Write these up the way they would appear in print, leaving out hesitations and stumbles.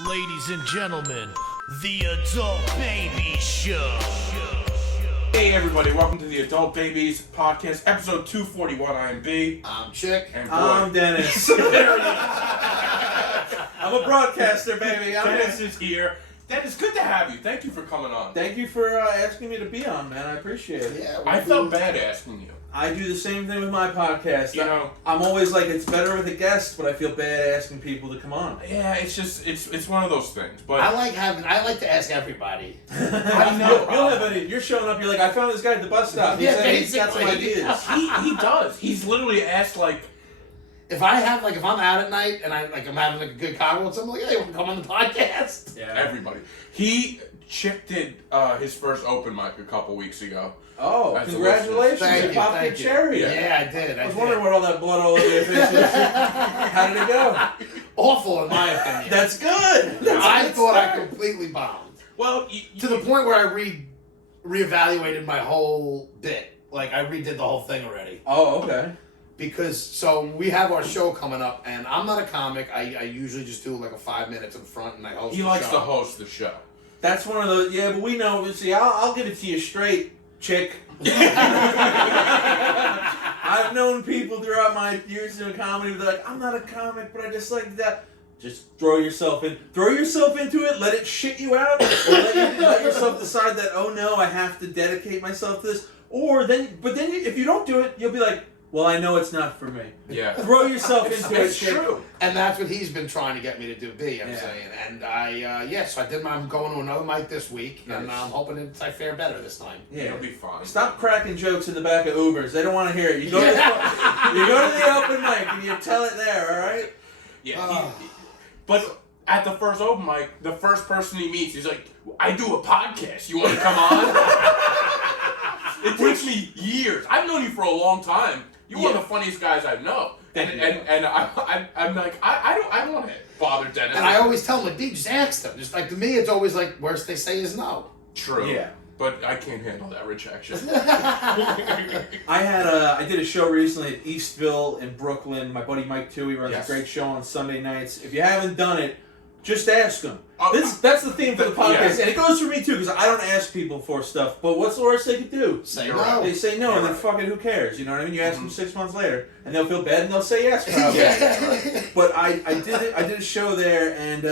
Ladies and gentlemen, the Adult Baby Show. Hey everybody, welcome to the Adult Babies Podcast, episode 241. I am B. I'm Chick. And boy, I'm Dennis. I'm a broadcaster, baby. Dennis is here. Dennis, good to have you. Thank you for coming on. Thank you for asking me to be on, man. I appreciate it. Yeah, I felt bad asking you. I do the same thing with my podcast. You know, I'm always like, it's better with a guest, but I feel bad asking people to come on. Yeah, it's just it's one of those things. But I like to ask everybody. I know. You'll have any. You're showing up. You're like, I found this guy at the bus stop. He said he's got some ideas. he does. He's literally asked like, If I'm out at night and I'm having a good convo with someone, like, hey, want to come on the podcast? Yeah. everybody. Chick did his first open mic a couple weeks ago. Oh, That's congratulations! Thank You you, popped thank the you. cherry. Yeah, I did. I was wondering what all that blood all over your face was. How did it go? Awful, in my opinion. That's good. That's I a good thought I start. completely bombed. Well, To the point where I reevaluated my whole bit. Like, I redid the whole thing already. Oh, okay. Because, we have our show coming up, and I'm not a comic. I usually just do like a 5 minutes in front, and I host he the likes show. to host the show. That's one of those. Yeah, but we know. See, I'll give it to you straight, Chick. I've known people throughout my years in comedy. They're like, I'm not a comic, but I just like that. Just throw yourself into it. Let it shit you out, or let yourself decide that, oh no, I have to dedicate myself to this. Or then, if you don't do it, you'll be like, well, I know it's not for me. Yeah. Throw yourself into it. It's Chick. true. And that's what he's been trying to get me to do, I'm Yeah. saying. And so I'm going to another mic this week, and Nice. I'm hoping I fare better this time. Yeah. It'll be fine. Stop cracking jokes in the back of Ubers. They don't want to hear it. You go to the open mic and you tell it there, all right? Yeah. But at the first open mic, the first person he meets, he's like, I do a podcast. You want to come on? It takes me years. I've known you for a long time. You're one of the funniest guys I know. And I'm like, I don't want to bother Dennis. And I always tell him, like, dude, just ask them. Just like, to me, it's always like, worst they say is no. True. Yeah. But I can't handle that rejection. I did a show recently at Eastville in Brooklyn. My buddy Mike Toohey runs Yes. a great show on Sunday nights. If you haven't done it, just ask him. Oh, That's the theme for the podcast, yeah. and it goes for me too because I don't ask people for stuff. But what's the worst they could do? Say You're no. right. They say no, You're and then right. fucking who cares? You know what I mean? You ask them 6 months later, and they'll feel bad, and they'll say yes. Probably. But I did a show there, and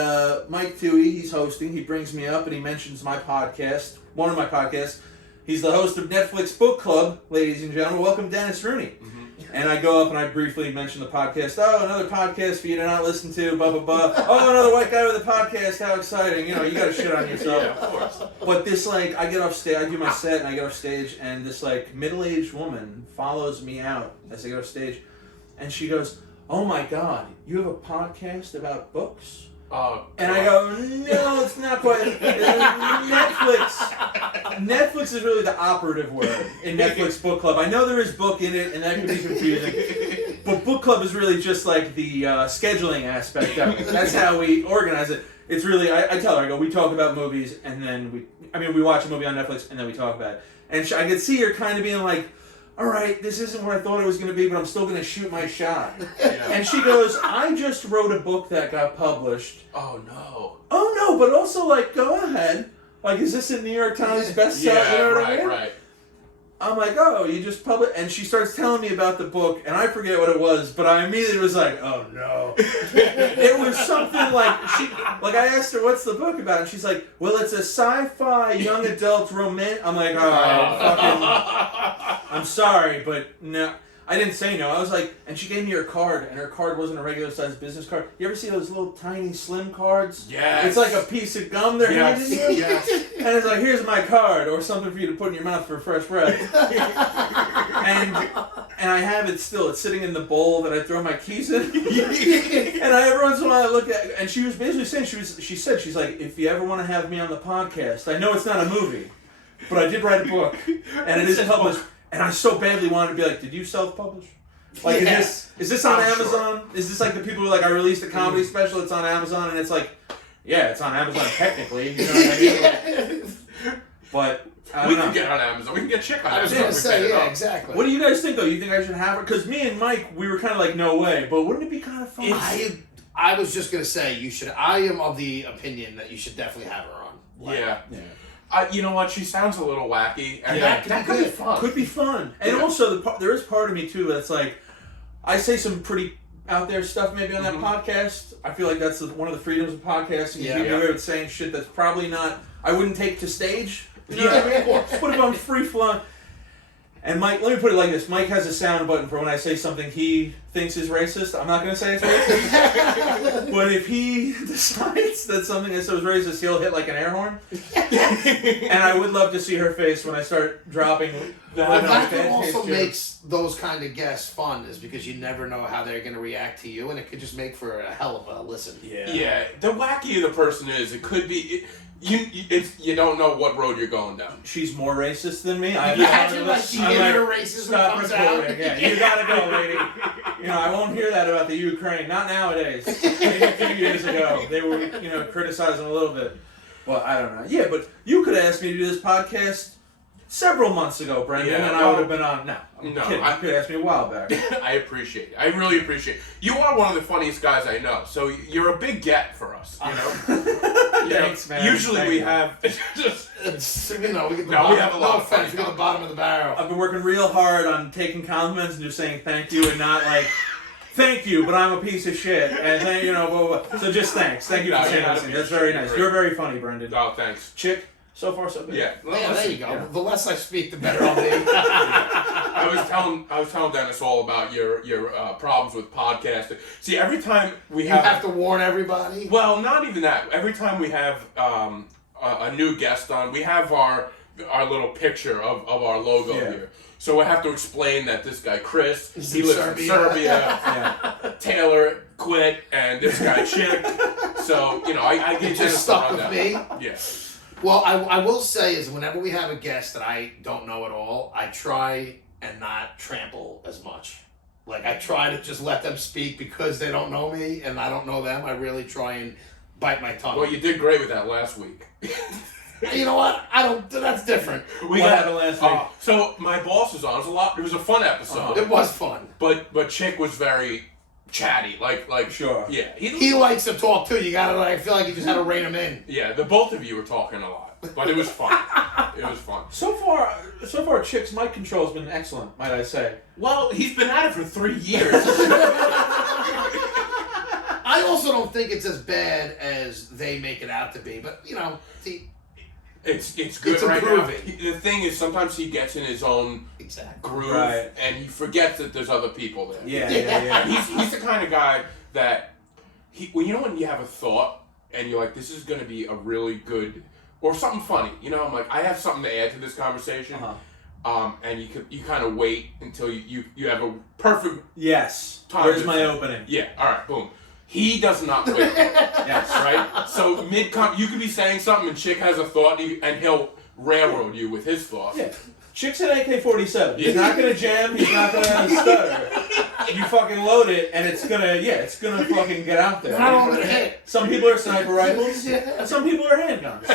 Mike Toohey, he's hosting. He brings me up, and he mentions my podcast, one of my podcasts. He's the host of Netflix Book Club, ladies and gentlemen. Welcome, Dennis Rooney. And I go up and I briefly mention the podcast. Oh, another podcast for you to not listen to, blah, blah, blah. Oh, another white guy with a podcast, how exciting. You know, you got to shit on yourself. Yeah, of course. But this, like, I get off stage, I do my set, and I get off stage, and this, like, middle-aged woman follows me out as I get off stage. And she goes, oh, my God, you have a podcast about books? And I go, no, it's not quite. Netflix. Netflix is really the operative word in Netflix Book Club. I know there is book in it, and that can be confusing. But Book Club is really just like the scheduling aspect of it. That's how we organize it. It's really, I tell her, I go, we talk about movies, and then we watch a movie on Netflix, and then we talk about it. And I could see her kind of being like, all right, this isn't what I thought it was going to be, but I'm still going to shoot my shot. Yeah. And she goes, I just wrote a book that got published. Oh, no. Oh, no, but also, like, go ahead. Like, is this a New York Times bestseller? Yeah, You know what right, I mean? right. I'm like, oh, you just published... And she starts telling me about the book, and I forget what it was, but I immediately was like, oh, no. It was something like... I asked her, what's the book about? And she's like, well, it's a sci-fi young adult romance... I'm like, I'm sorry, but no... I didn't say no. I was like, and she gave me her card, and her card wasn't a regular sized business card. You ever see those little tiny slim cards? Yes. It's like a piece of gum they're handing you. Yes. And it's like, here's my card, or something for you to put in your mouth for fresh breath. and I have it still. It's sitting in the bowl that I throw my keys in. And every once in a while I look at it, and she was basically saying, she's like, if you ever want to have me on the podcast, I know it's not a movie, but I did write a book, and it is published. And I so badly wanted to be like, did you self-publish? Like, is this on I'm Amazon? Sure. Is this like the people who are like, I released a comedy special, it's on Amazon, and it's like, yeah, it's on Amazon technically. You know what I mean? But We can get on Amazon. We can get Chick on I was Amazon. going to say, yeah, exactly. what do you guys think, though? You think I should have her? Because me and Mike, we were kind of like, no way. But wouldn't it be kind of fun? I was just gonna say you should. I am of the opinion that you should definitely have her on. Yeah. Yeah. You know what? She sounds a little wacky, and Yeah, that could be good. fun. Could be fun. And Yeah. also, there is part of me, too, that's like, I say some pretty out there stuff maybe on that podcast. I feel like that's one of the freedoms of podcasting. Yeah. You be aware of saying shit that's probably not, I wouldn't take to stage. You know what I mean? What if I'm free flowing? And Mike, let me put it like this. Mike has a sound button for when I say something he thinks is racist. I'm not going to say it's racist. But if he decides that something I said was racist, he'll hit like an air horn. And I would love to see her face when I start dropping. But that bad also taste jokes. makes those kind of guests fun, is because you never know how they're going to react to you, and it could just make for a hell of a listen. Yeah, the wackier the person is, it could be. You don't know what road you're going down. She's more racist than me. I Imagine like the inner racism stop comes recording. out. Yeah, you gotta go, lady. You know, I won't hear that about the Ukraine. Not nowadays. Maybe a few years ago, they were, criticizing a little bit. Well, I don't know. Yeah, but you could ask me to do this podcast several months ago, Brendan, Yeah, and I would have been on. No, I'm No, kidding. You could ask me a while back. I appreciate it. I really appreciate it. You are one of the funniest guys I know, so you're a big get for us, you know? Thanks, man. Usually Thank we you. have... It's, we get the we bottom, have a lot of offense, fun. we get the bottom of the barrel. I've been working real hard on taking compliments and just saying thank you and not like, thank you, but I'm a piece of shit. And then, blah, blah, blah. So just thanks. Thank you for No, saying you're not that to a me. piece That's of very shit. nice. You're You're very funny, Brendan. Oh, thanks. Chick, so far so good. Yeah. Yeah, there you go. Yeah. The less I speak, the better I'll be. I was telling Dennis all about your problems with podcasting. See, every time we You have... have to warn everybody. Well, not even that. Every time we have a new guest on, we have our little picture of our logo Yeah. here. So I have to explain that this guy Chris, He's he in lives Serbia. in Serbia. Yeah. Taylor quit, and this guy Chick. So I get It just stuck with me. Yeah. Well, I will say is whenever we have a guest that I don't know at all, I try and not trample as much. Like, I try to just let them speak because they don't know me and I don't know them. I really try and bite my tongue. Well, you did great with that last week. You know what? That's different. We What had- happened last week? So my boss was on. It was a fun episode. It was fun. But Chick was very chatty. Like Sure. Yeah. He likes to talk too. You gotta, I feel like you just had to rein him in. Yeah, the both of you were talking a lot, but it was fun. It was fun. So far, Chick's mic control has been excellent, might I say. Well, he's been at it for 3 years. I also don't think it's as bad as they make it out to be, but see, It's good It's right now. improving. The thing is, sometimes he gets in his own exactly. groove, Right. and he forgets that there's other people there. Yeah. He's the kind of guy that when you have a thought and you're like, this is going to be a really good or something funny. I'm like, I have something to add to this conversation. And you kind of wait until you have a perfect Yes. time. Where's to- my opening? Yeah. All right. Boom. He does not wait. Yes. Right? So you could be saying something and Chick has a thought and he'll railroad you with his thought. Yeah. Chick's an AK-47. He's Yeah. not gonna jam. He's not gonna stutter. You fucking load it, and it's gonna fucking get out there. I don't want to hit. Some people are sniper rifles, and some people are handguns.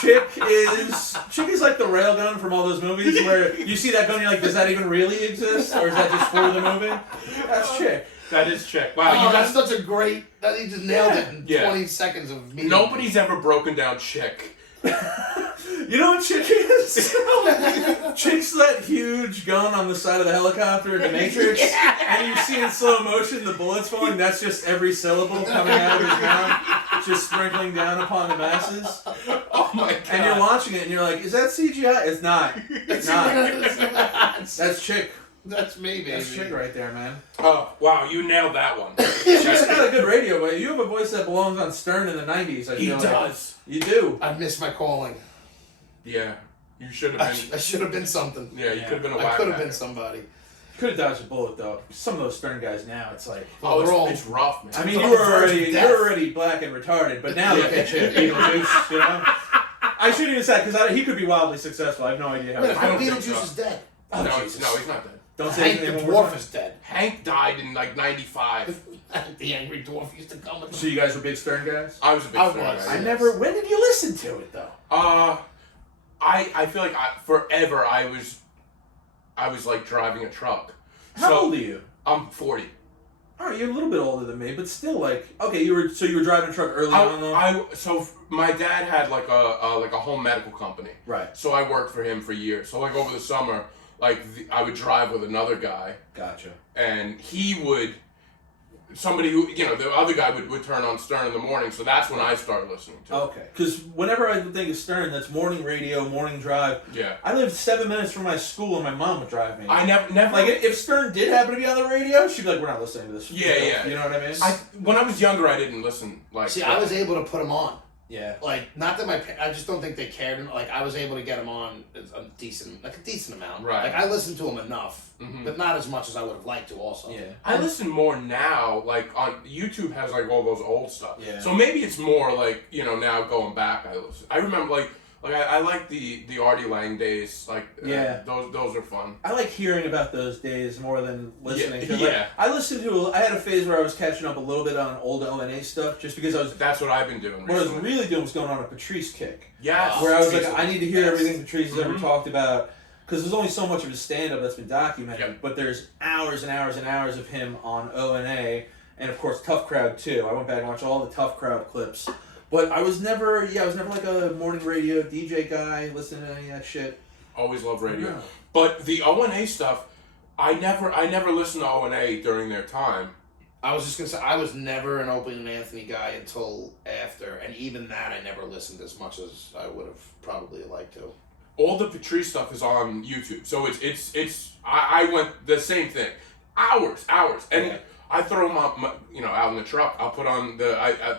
Chick is like the railgun from all those movies where you see that gun, you're like, does that even really exist, or is that just for the movie? That's Chick. That is Chick. Wow. Oh, You that's guys, such a great. He just nailed it in Yeah. 20 seconds of meeting. nobody's ever broken down Chick. You know what Chick is? Chick's that huge gun on the side of the helicopter in The Matrix, and you see in slow motion the bullets falling. That's just every syllable coming out of his mouth, just sprinkling down upon the masses. Oh my god. And you're watching it, and you're like, "Is that CGI?" It's not. It's not. That's Chick. That's me, baby. That's Chick right there, man. Oh wow, you nailed that one. Chick's got a good radio, but you have a voice that belongs on Stern in the '90s. I He feel like. does. You do. I missed my calling. Yeah. You should have been. I should have been something. Yeah, you Yeah. could have been a I whack could have back. been somebody. Could have dodged a bullet though. Some of those Stern guys now, it's like. Oh, They're all- it's rough, man. I mean, They're you all were verge of already death. you're already black and retarded, but now look at you, Beetlejuice. You know, I shouldn't even say because he could be wildly successful. I have no idea how. Wait, I don't think Beetlejuice so. is dead. Oh, no, Jesus. no, he's not dead. Don't say Hank the anything more. Dwarf is dead. Hank died in like '95. The Angry Dwarf used to come with So you guys were big Stern guys? I was a big I fan. was. Guy. I never. When did you listen to it though? I feel like forever I was like driving a truck. How So, old are you? I'm 40. All right, you're a little bit older than me, but still, like, okay, you were driving a truck early on, though? So my dad had like a home medical company. Right. So I worked for him for years. So like over the summer, like I would drive with another guy. Gotcha. And he would, somebody who, the other guy would turn on Stern in the morning, so that's when I started listening to it. Okay. Because whenever I think of Stern, that's morning radio, morning drive. Yeah. I lived 7 minutes from my school, and my mom would drive me. I never Like, if Stern did happen to be on the radio, she'd be like, we're not listening to this. Yeah. You know what I mean? When I was younger, I didn't listen. Like, See, I was able to put them on. Yeah. Like, not that I just don't think they cared. Like, I was able to get them on a decent amount. Right. Like, I listened to them enough, but not as much as I would have liked to also. Yeah. I listen more now, like, on YouTube has, like, all those old stuff. Yeah. So maybe it's more, like, now going back, I listen. I remember, like I like the Artie Lang days, like, Yeah. Those are fun. I like hearing about those days more than listening to them. Yeah. Like, I had a phase where I was catching up a little bit on old O&A stuff, just because That's what I've been doing what I was recently. really doing was going on a Patrice kick. Yes. Where I was like, Patrice. I need to hear Yes. everything Patrice has ever Mhm. talked about, because there's only so much of his stand-up that's been documented, Yep. but there's hours and hours and hours of him on O&A, and of course Tough Crowd too. I went back and watched all the Tough Crowd clips. But I was never like a morning radio DJ guy, listening to any of that shit. Always love radio. No. But the O&A stuff, I never listened to O&A during their time. I was just going to say, I was never an Opie and Anthony guy until after, and even that I never listened as much as I would have probably liked to. All the Patrice stuff is on YouTube, so I went the same thing, hours, and Yeah. I throw them up, out in the truck. I'll put on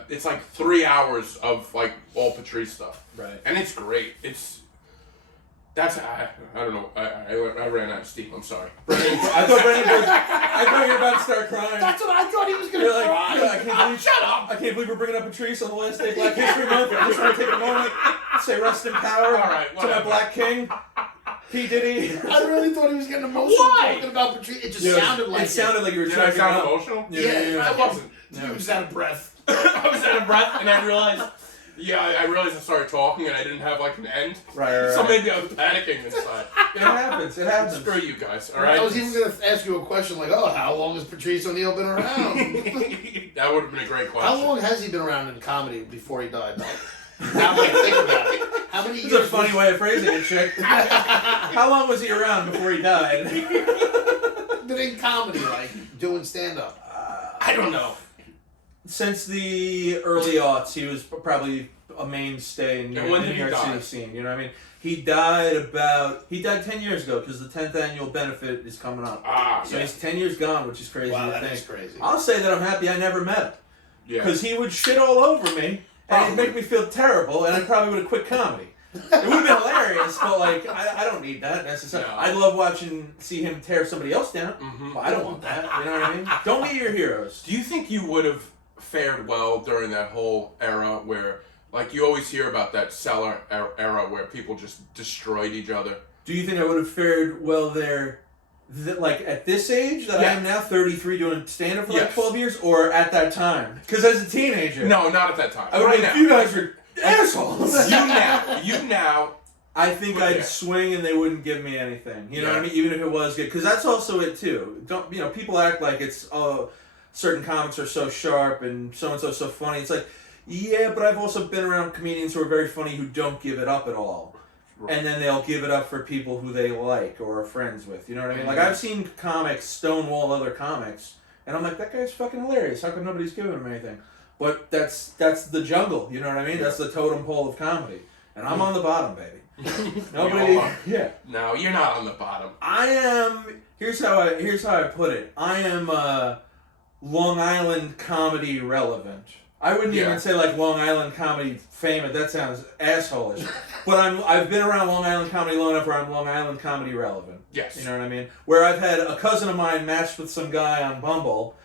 it's like 3 hours of like all Patrice stuff, Right. and it's great. I don't know. I ran out of steam. I'm sorry. I thought you were about to start crying. That's what I thought he was going to You're like, cry. Shut up! I can't believe we're bringing up Patrice on the last day of Black History Month. I just want to take a moment, say rest in power All right, to my whatever. Black King, P. Diddy. I really thought he was getting emotional Why? talking about Patrice. It just Yeah, sounded like it sounded like you were Did I choking sound up. emotional? Yeah, I wasn't. He was out of breath. I was out of breath, and I realized. Yeah, I realized I started talking, and I didn't have like an end. Right. So maybe I was panicking inside. It happens. It happens. Screw you guys. All right. I was even going to ask you a question like, oh, how long has Patrice O'Neill been around? That would have been a great question. How long has he been around in comedy before he died? Now that I think about it. How many This years? is a funny way of phrasing it, chick. How long was he around before he died? Been in comedy, like, doing stand-up? I don't know. Since the early aughts, he was probably a mainstay in And when the did New he York die? City scene. You know what I mean? He died 10 years ago, because the 10th annual benefit is coming up. So he's 10 years gone, which is crazy Wow, to that think. is crazy. I'll say that I'm happy I never met him. Yeah. Because he would shit all over me, and it'd make me feel terrible, and I probably would have quit comedy. It would have been hilarious, but like, I don't need that necessarily. No. I'd love see him tear somebody else down, Mhm. but I don't want that. You know what I mean? Don't meet your heroes. Do you think you would have fared well during that whole era where, like, you always hear about that cellar era where people just destroyed each other? Do you think I would have fared well there, like at this age that I am now, 33, doing stand-up for like Yes. 12 years, or at that time? Because as a teenager, No, not at that time. I would Right have now. you guys are assholes. You now. I think Well, I'd yeah. swing and they wouldn't give me anything. You know what I Yeah. mean? Even if it was good, because that's also it too. People act like it's certain comics are so sharp and so so funny. It's like, yeah, but I've also been around comedians who are very funny who don't give it up at all. Right. And then they'll give it up for people who they like or are friends with. You know what I mean? Like, Mhm. I've seen comics stonewall other comics, and I'm like, that guy's fucking hilarious. How come nobody's giving him anything? But that's the jungle. You know what I mean? That's the totem pole of comedy, and I'm on the bottom, baby. Nobody. You are. Yeah. No, you're not on the bottom. I am. Here's how I put it. I am Long Island comedy relevant. I wouldn't Yeah. even say like Long Island comedy famous. That sounds assholeish. But I've been around Long Island comedy long enough where I'm Long Island comedy relevant. Yes. You know what I mean? Where I've had a cousin of mine matched with some guy on Bumble,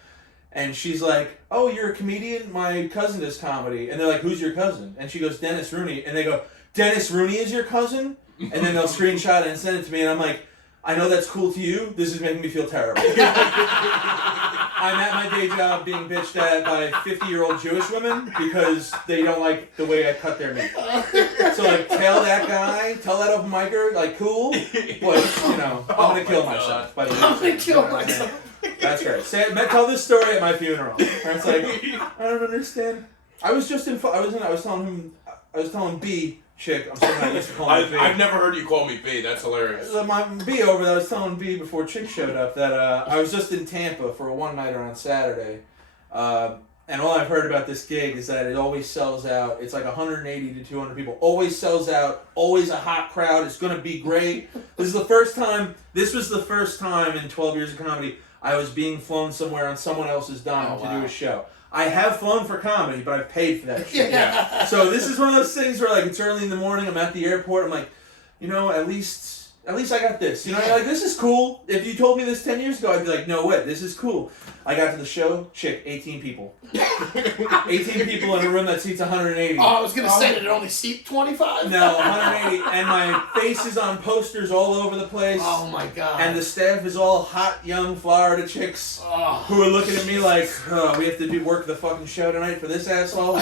and she's like, "Oh, you're a comedian? My cousin does comedy." And they're like, "Who's your cousin?" And she goes, "Dennis Rooney." And they go, "Dennis Rooney is your cousin?" And then they'll screenshot it and send it to me, and I'm like, I know that's cool to you. This is making me feel terrible. I'm at my day job being bitched at by 50-year-old Jewish women because they don't like the way I cut their meat. So, like, tell that open micer, like, cool, but, I'm gonna kill myself by the I'm gonna kill myself. That's right. Tell this story at my funeral. Where it's like, I don't understand. I was telling B chick. I'm sorry, I used to call her B. I've never heard you call me B. That's hilarious. My B over there. I was telling B before Chick showed up that I was just in Tampa for a one-nighter on Saturday, and all I've heard about this gig is that it always sells out. It's like 180 to 200 people. Always sells out. Always a hot crowd. It's going to be great. This was the first time in 12 years of comedy I was being flown somewhere on someone else's dime to do a show. I have flown for comedy, but I've paid for that shit. Yeah. So this is one of those things where, like, it's early in the morning, I'm at the airport, I'm like, at least I got this. Like, this is cool. If you told me this 10 years ago, I'd be like, no way, this is cool. I got to the show, chick, 18 people. 18 people in a room that seats 180. Oh, I was going to say, did it only seat 25? No, 180. And my face is on posters all over the place. Oh, my God. And the staff is all hot, young Florida chicks who are looking at me like, we have to work the fucking show tonight for this asshole.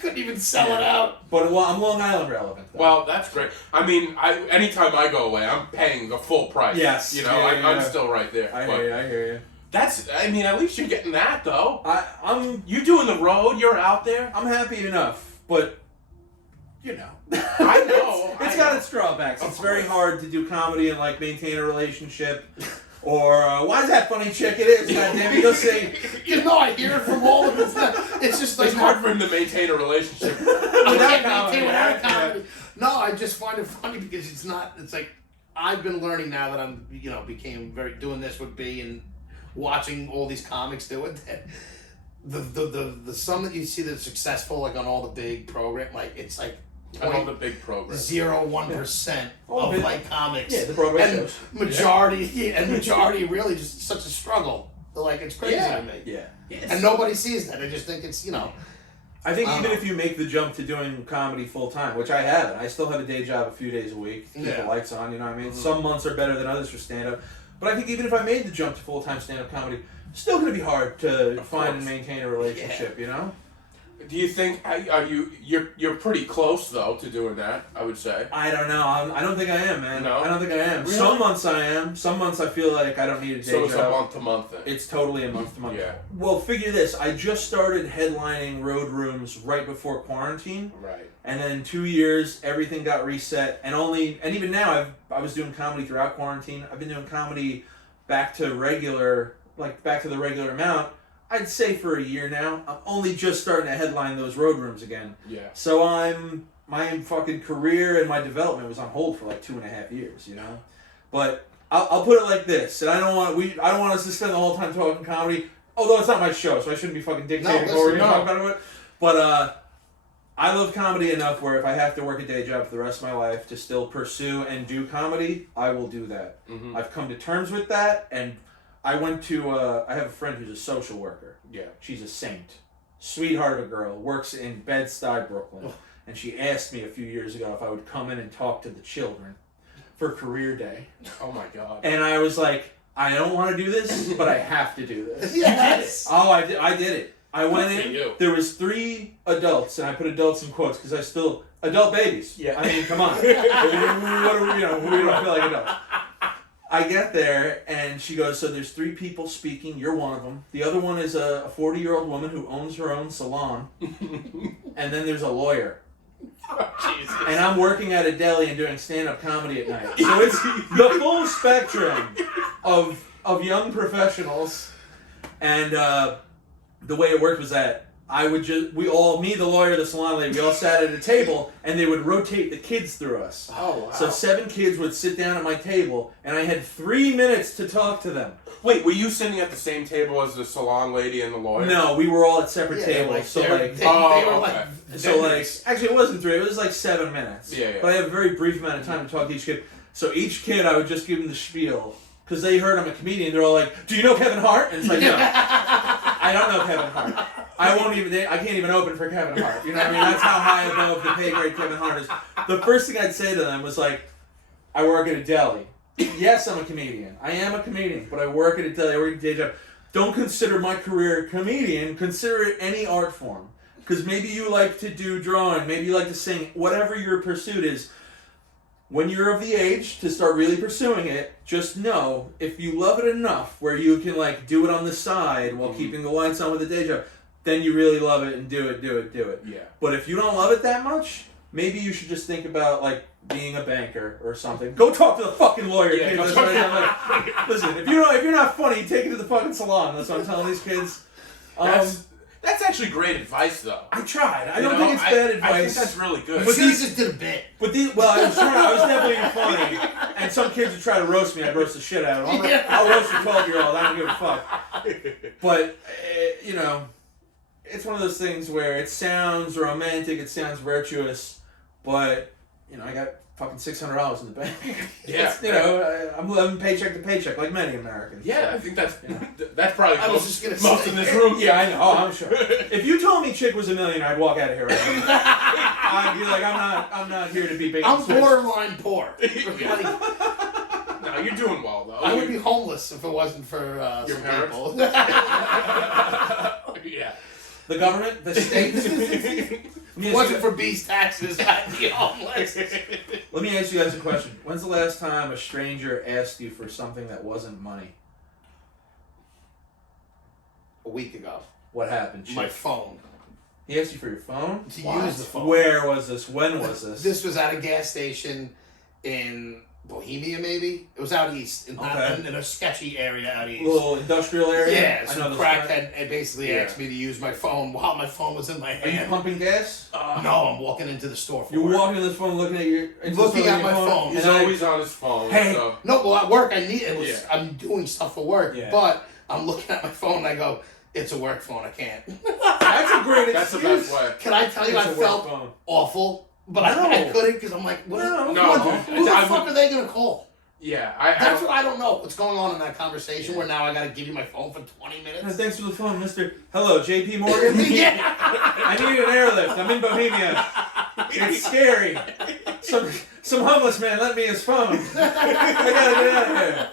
Couldn't even sell it out. But I'm Long Island relevant, though. Well, that's great. I mean, anytime I go away, I'm paying the full price. Yes. I'm still right there. I hear you. At least you're getting that, though. You're doing the road, you're out there. I'm happy enough, but, I know. It's got its drawbacks. It's very hard to do comedy and, like, maintain a relationship. Or, why is that funny chick? It is, goddammit. You'll see. I hear it from all of them. It's just like... It's hard for him to maintain a relationship. without comedy. No, I just find it funny because it's like, I've been learning now that I'm, became very, doing this with B and watching all these comics do it. The some that you see that's successful, like on all the big program, like, it's like, I love the big program. 0.1% of like comics. Yeah, the Broadway and shows. majority really just such a struggle. Like, it's crazy to me. Yeah. And nobody sees that. They just think it's, I think even if you make the jump to doing comedy full time, which I haven't, I still have a day job a few days a week to keep the lights on, you know what I mean? Mm-hmm. Some months are better than others for stand-up. But I think even if I made the jump to full-time stand-up comedy, it's still going to be hard to find and maintain a relationship, Do you think you're pretty close though to doing that? I would say. I don't know. I don't think I am, man. No? I don't think I am. Really? Some months I am. Some months I feel like I don't need a day job. So it's a month to month thing. It's totally a month to month. Yeah. Well, figure this. I just started headlining road rooms right before quarantine. Right. And then 2 years, everything got reset. And even now, I was doing comedy throughout quarantine. I've been doing comedy back to the regular amount. I'd say for a year now. I'm only just starting to headline those road rooms again. Yeah. So my fucking career and my development was on hold for like 2.5 years, But I'll put it like this, and I don't want us to spend the whole time talking comedy. Although it's not my show, so I shouldn't be fucking dictating what we're gonna talk about it. But I love comedy enough where if I have to work a day job for the rest of my life to still pursue and do comedy, I will do that. Mm-hmm. I've come to terms with that, and I went to, I have a friend who's a social worker. Yeah. She's a saint. Sweetheart of a girl, works in Bed-Stuy, Brooklyn. And she asked me a few years ago if I would come in and talk to the children for career day. Oh my God. And I was like, I don't want to do this, but I have to do this. Yes! Oh, I did it. I went Good for in, you. there was 3 adults, and I put adults in quotes because adult babies. Yeah. I mean, come on. We don't feel like adults. I get there, and she goes, so there's 3 people speaking, you're one of them. The other one is a 40-year-old woman who owns her own salon. And then there's a lawyer. Jesus. And I'm working at a deli and doing stand-up comedy at night. So it's the full spectrum of young professionals. And the way it worked was that me, the lawyer, the salon lady, we all sat at a table, and they would rotate the kids through us. Oh, wow. So 7 kids would sit down at my table, and I had 3 minutes to talk to them. Wait, were you sitting at the same table as the salon lady and the lawyer? No, we were all at separate tables. They were okay. Actually, it wasn't 3. It was like 7 minutes. Yeah. But I have a very brief amount of time to talk to each kid. So each kid, I would just give them the spiel. Because they heard I'm a comedian, they're all like, do you know Kevin Hart? And it's like, no, I don't know Kevin Hart. I can't even open for Kevin Hart. You know what I mean? That's how high above the pay grade Kevin Hart is. The first thing I'd say to them was like, I work at a deli. Yes, I'm a comedian. I am a comedian, but I work at a deli. I work at a day job. Don't consider my career a comedian. Consider it any art form. Because maybe you like to do drawing. Maybe you like to sing. Whatever your pursuit is, when you're of the age to start really pursuing it, just know if you love it enough where you can like do it on the side while keeping the lights on with a day job, then you really love it and do it. Yeah. But if you don't love it that much, maybe you should just think about like being a banker or something. Go talk to the fucking lawyer. Yeah, kid. go That's talk what I'm like, listen, if you're not funny, take it to the fucking salon. That's what I'm telling these kids. That's actually great advice, though. I tried. I don't think it's bad advice. I think that's really good. But these just did a bit. But I was definitely funny. And some kids would try to roast me. I'd roast the shit out of them. I'll roast a 12-year-old. I don't give a fuck. But, it's one of those things where it sounds romantic, it sounds virtuous, but, I got fucking $600 in the bank. Yeah. I'm living paycheck to paycheck like many Americans. Yeah, I think that's probably I was just gonna most say. in this room. Yeah, I know. Oh, I'm sure. If you told me Chick was a millionaire, I'd walk out of here right now. I'd be like, I'm not here to be big. I'm borderline poor. No, you're doing well, though. I would be homeless if it wasn't for Your some parents? people. Yeah. The government, the state. If it wasn't for B's taxes, I'd be homeless. Let me ask you guys a question. When's the last time a stranger asked you for something that wasn't money? A week ago. What happened? My Chick? phone. He asked you for your phone? To use the phone. Where was this? When was this? This was at a gas station in Bohemia, maybe? It was out east, in a sketchy area out east. A little industrial area? Yeah, I know some those crackhead and basically asked me to use my phone while my phone was in my Are you hand. pumping gas? No, I'm walking into the store for You're work. walking to this phone looking at your... Looking at my phone. He's and I- always on his phone. Hey. So. No, well, at work I need it. Yeah. I'm doing stuff for work, Yeah. but I'm looking at my phone and I go, "It's a work phone. I can't." That's a great excuse. That's the best way. Can I tell you, It's I a work felt phone. awful, but No. I couldn't because I'm like, what, No, who the fuck are they gonna call? Yeah, That's what I don't know. What's going on in that conversation where now I gotta give you my phone for 20 minutes? Thanks for the phone, Mr. Hello, JP Morgan. Yeah. I need an airlift. I'm in Bohemia. It's scary. Some homeless man lent me his phone. I gotta get out of here.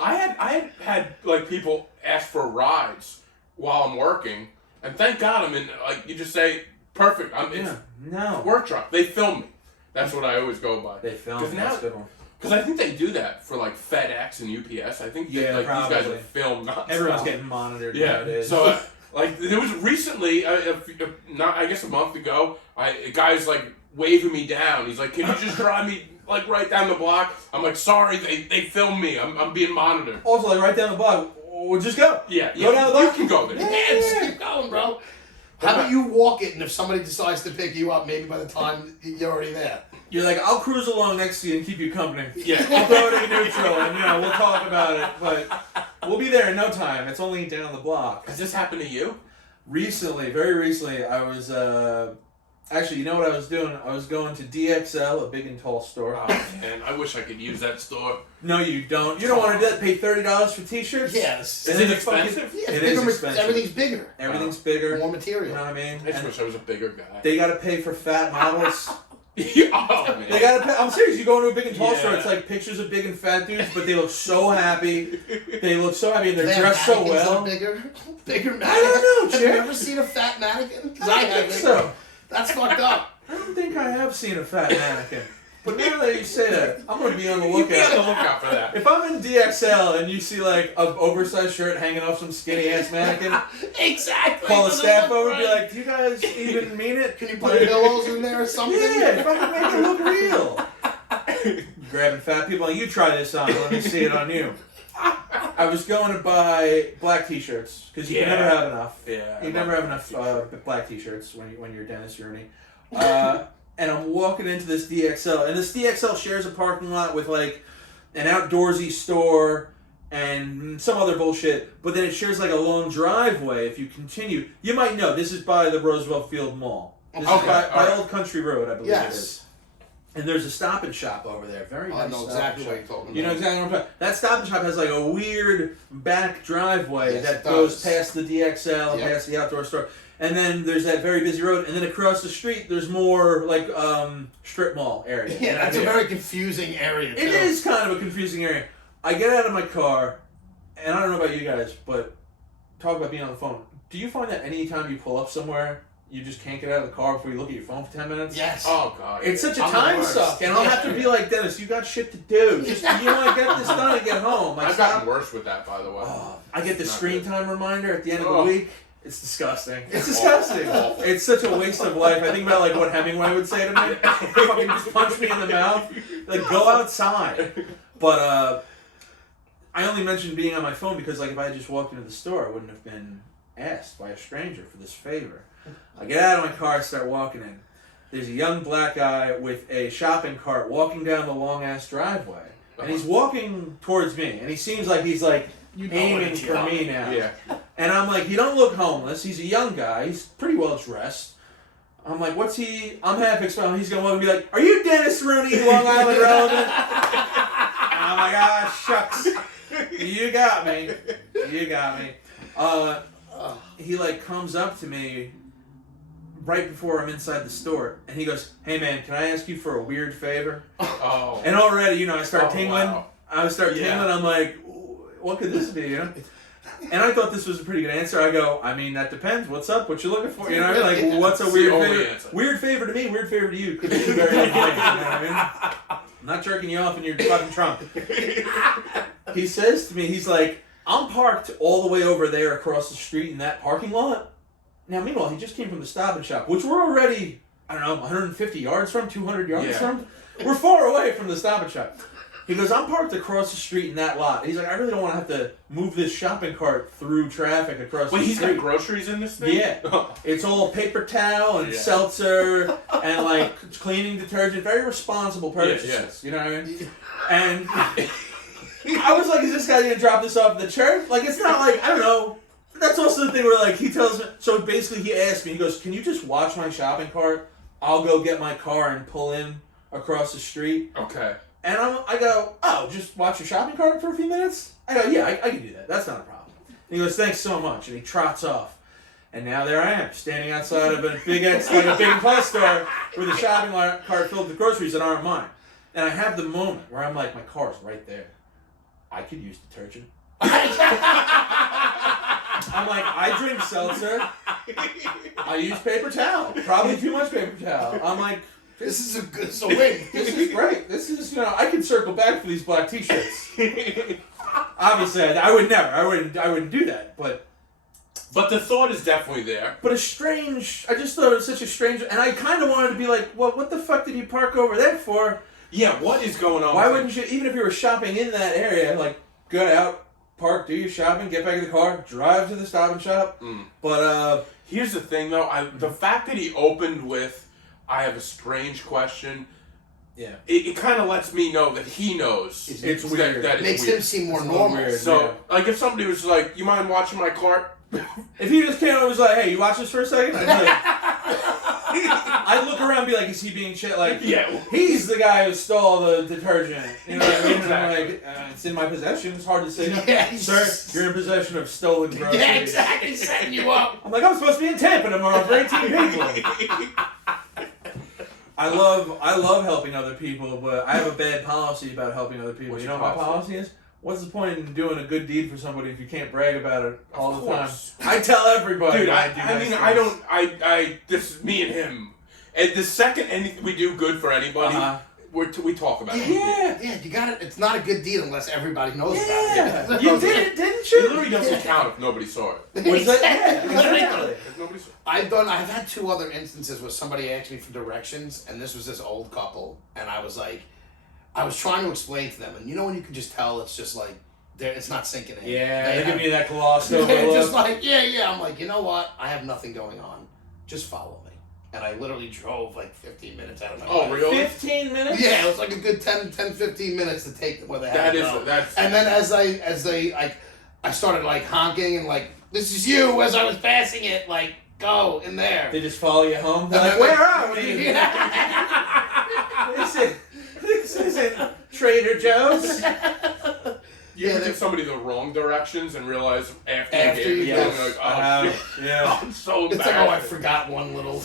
I had like people ask for rides while I'm working, and thank God I'm in. Like you just say, perfect. It's No. work truck. They film me. That's what I always go by. They film. Because now, That's a good one. because I think they do that for like FedEx and UPS. I think Yeah, these guys probably. are filmed. Everyone's getting monitored nowadays. So like there was recently, not I guess a month ago, a guy's like waving me down. He's like, "Can you just drive me like right down the block?" I'm like, "Sorry, they filmed me. I'm being monitored." Also, like right down the block, we'll just go. Yeah, Go down the block. You can go there. Yeah, just keep going, bro. How about you walk it, and if somebody decides to pick you up, maybe by the time you're already there. You're like, I'll cruise along next to you and keep you company. Yeah. I'll throw it in neutral and we'll talk about it, but we'll be there in no time. It's only down the block. Has this happened to you? Recently, very recently, I was actually, you know what I was doing? I was going to DXL, a big and tall store. Oh man, I wish I could use that store. No, you don't. You don't want to do that. Pay $30 for T-shirts. Yes. Is it expensive? Yeah, It it's is bigger, expensive. everything's bigger. Everything's bigger. More You material. know what I mean? I just And wish I was a bigger guy. they got to pay for fat models. Oh man. They gotta pay. I'm serious. You go into a big and tall Yeah. store. It's like pictures of big and fat dudes, but they look so happy. They look so happy, and they're They have dressed so mannequins that well. are bigger mannequin. I don't know, Have you Chick. ever seen a fat mannequin? Because I don't think so. That's fucked up. I don't think I have seen a fat mannequin. But now that you say that, I'm gonna be on the Be on the lookout. lookout for that. If I'm in DXL and you see like an oversized shirt hanging off some skinny ass mannequin, Exactly. call the Doesn't staff look over and be right. like, "Do you guys even mean it? Can you put pillows in there or something? Yeah, if I can make it look real." Grabbing fat people, like, you try this on. Let me see it on you. I was going to buy black T-shirts because you can Yeah. never have enough. Yeah. You never have enough black T-shirts when you're Dennis Rooney. And I'm walking into this DXL, and this DXL shares a parking lot with like an outdoorsy store and some other bullshit. But then it shares like a long driveway. If you continue, you might know this is by the Roosevelt Field Mall. This is Okay, by alright. Old Country Road, I believe it is. Yes. And there's a Stop and Shop over there. Very I nice. know Stop exactly and what Shop. you're talking You know about. exactly what I'm talking about. That Stop and Shop has like a weird back driveway Yes, that it goes does. past the DXL and Yep. past the outdoor store. And then there's that very busy road. And then across the street, there's more like strip mall area. Yeah, that's a very confusing area, too. It is kind of a confusing area. I get out of my car, and I don't know about you guys, but talk about being on the phone. Do you find that anytime you pull up somewhere, you just can't get out of the car before you look at your phone for 10 minutes. Yes. Oh God. It's such a I'm the time worst. suck, and I'll have to be like, Dennis, you got shit to do. Just you want to get this done and get home. Like, I've gotten worse with that, by the way. I get the Not screen good. time reminder at the end of Oh. the week. It's disgusting. It's disgusting. It's such a waste of life. I think about like what Hemingway would say to me. Fucking just punch me in the mouth. Like, go outside. But I only mentioned being on my phone because like if I had just walked into the store, I wouldn't have been asked by a stranger for this favor. I get out of my car, start walking in. There's a young black guy with a shopping cart walking down the long ass driveway, and he's walking towards me, and he seems like he's like aiming for me now. Yeah. And I'm like, he don't look homeless. He's a young guy. He's pretty well dressed. I'm like, what's he? I'm half expecting he's gonna look and be like, are you Dennis Rooney, Long Island Relevant? And I'm like, ah, shucks. You got me. You got me. He like comes up to me right before I'm inside the store, and he goes, hey man, can I ask you for a weird favor? Oh. And already, you know, I start tingling. Wow. I start tingling. I'm like, what could this be? You know? And I thought this was a pretty good answer. I go, I mean, that depends. What's up? What you looking for? You know what I mean? Like, what's a It's weird the only favor? answer. Weird favor to me, weird favor to you. Could be very different things, you know what I mean? I'm not jerking you off in your fucking trunk. He says to me, he's like, I'm parked all the way over there across the street in that parking lot. Now, meanwhile, he just came from the Stop and Shop, which we're already, I don't know, 150 yards from, 200 yards Yeah. from. We're far away from the Stop and Shop. He goes, I'm parked across the street in that lot. He's like, I really don't want to have to move this shopping cart through traffic across Wait, the he's street. got groceries in this thing? Yeah. It's all paper towel and Yeah. seltzer and like cleaning detergent. Very responsible purchases. Yeah. You know what I mean? And I was like, is this guy going to drop this off at the church? Like, it's not like, I don't know. That's also the thing where like he tells me, so basically he asked me, he goes, can you just watch my shopping cart? I'll go get my car and pull in across the street. Okay. And I go, oh, just watch your shopping cart for a few minutes? I go, yeah, I can do that. That's not a problem. And he goes, thanks so much. And he trots off. And now there I am, standing outside of a big plus store with a shopping cart filled with groceries that aren't mine. And I have the moment where I'm like, my car's right there. I could use detergent. I'm like, I drink seltzer. I use paper towel. Probably too much paper towel. I'm like, This is a good win. this is great. This is, you know, I can circle back for these black t-shirts. Obviously, I would never. I wouldn't do that. But the thought is definitely there. I just thought it was such a strange, and I kind of wanted to be like, well, what the fuck did you park over there for? Yeah, what is going on? Why with wouldn't you, even if you were shopping in that area, like, go out, park, do your shopping, get back in the car, drive to the Stop and Shop. But, Here's the thing, though. The fact that he opened with, I have a strange question. yeah. It kind of lets me know that he knows. It's weird. That It makes weird. him seem more It's a little normal. weird. So, Yeah. like, if somebody was like, you mind watching my cart? If he just came and was like, hey, you watch this for a second? I'd look around and be like, is he being shit? Like, Yeah. he's the guy who stole the detergent. You know what I mean? And I'm Exactly. like, it's in my possession. It's hard to say no. Yeah, he's- Sir, you're in possession of stolen groceries. Yeah, exactly. Setting you up. I'm like, I'm supposed to be in Tampa tomorrow for 18 people. I love helping other people, but I have a bad policy about helping other people. What's You know your what my policy? policy is? What's the point in doing a good deed for somebody if you can't brag about it all Of the time? course. I tell everybody. Dude, do I nice mean, things. this is me and him. And the second we do good for anybody, Uh-huh. we talk about it. Yeah. Yeah, you got it. It's not a good deal unless everybody knows Yeah. about it. You did it, didn't It you? literally doesn't count if nobody saw it. Was that? Yeah, Literally. exactly. If nobody saw it. I've had two other instances where somebody asked me for directions, and this was this old couple, and I was like, I was trying to explain to them, and you know when you can just tell it's just like, it's not sinking in. Yeah, They they give have- me that glossed over They're just look. like, yeah. I'm like, you know what? I have nothing going on. Just follow me. And I literally drove like 15 minutes out of my Oh, life. really? 15 minutes? Yeah, it was like a good 10, 15 minutes to take them where they had to go. That's. And then as they I started like honking and like, this is you, as I was passing it, like, go in there. They just follow you home? They're And like, then- where are we? This isn't Trader Joe's. You ever Yeah, give somebody the wrong directions and realize after After you gave you it, yes. you're like, I oh, have, shit. yeah. I'm so It's like, embarrassed. oh, I forgot one little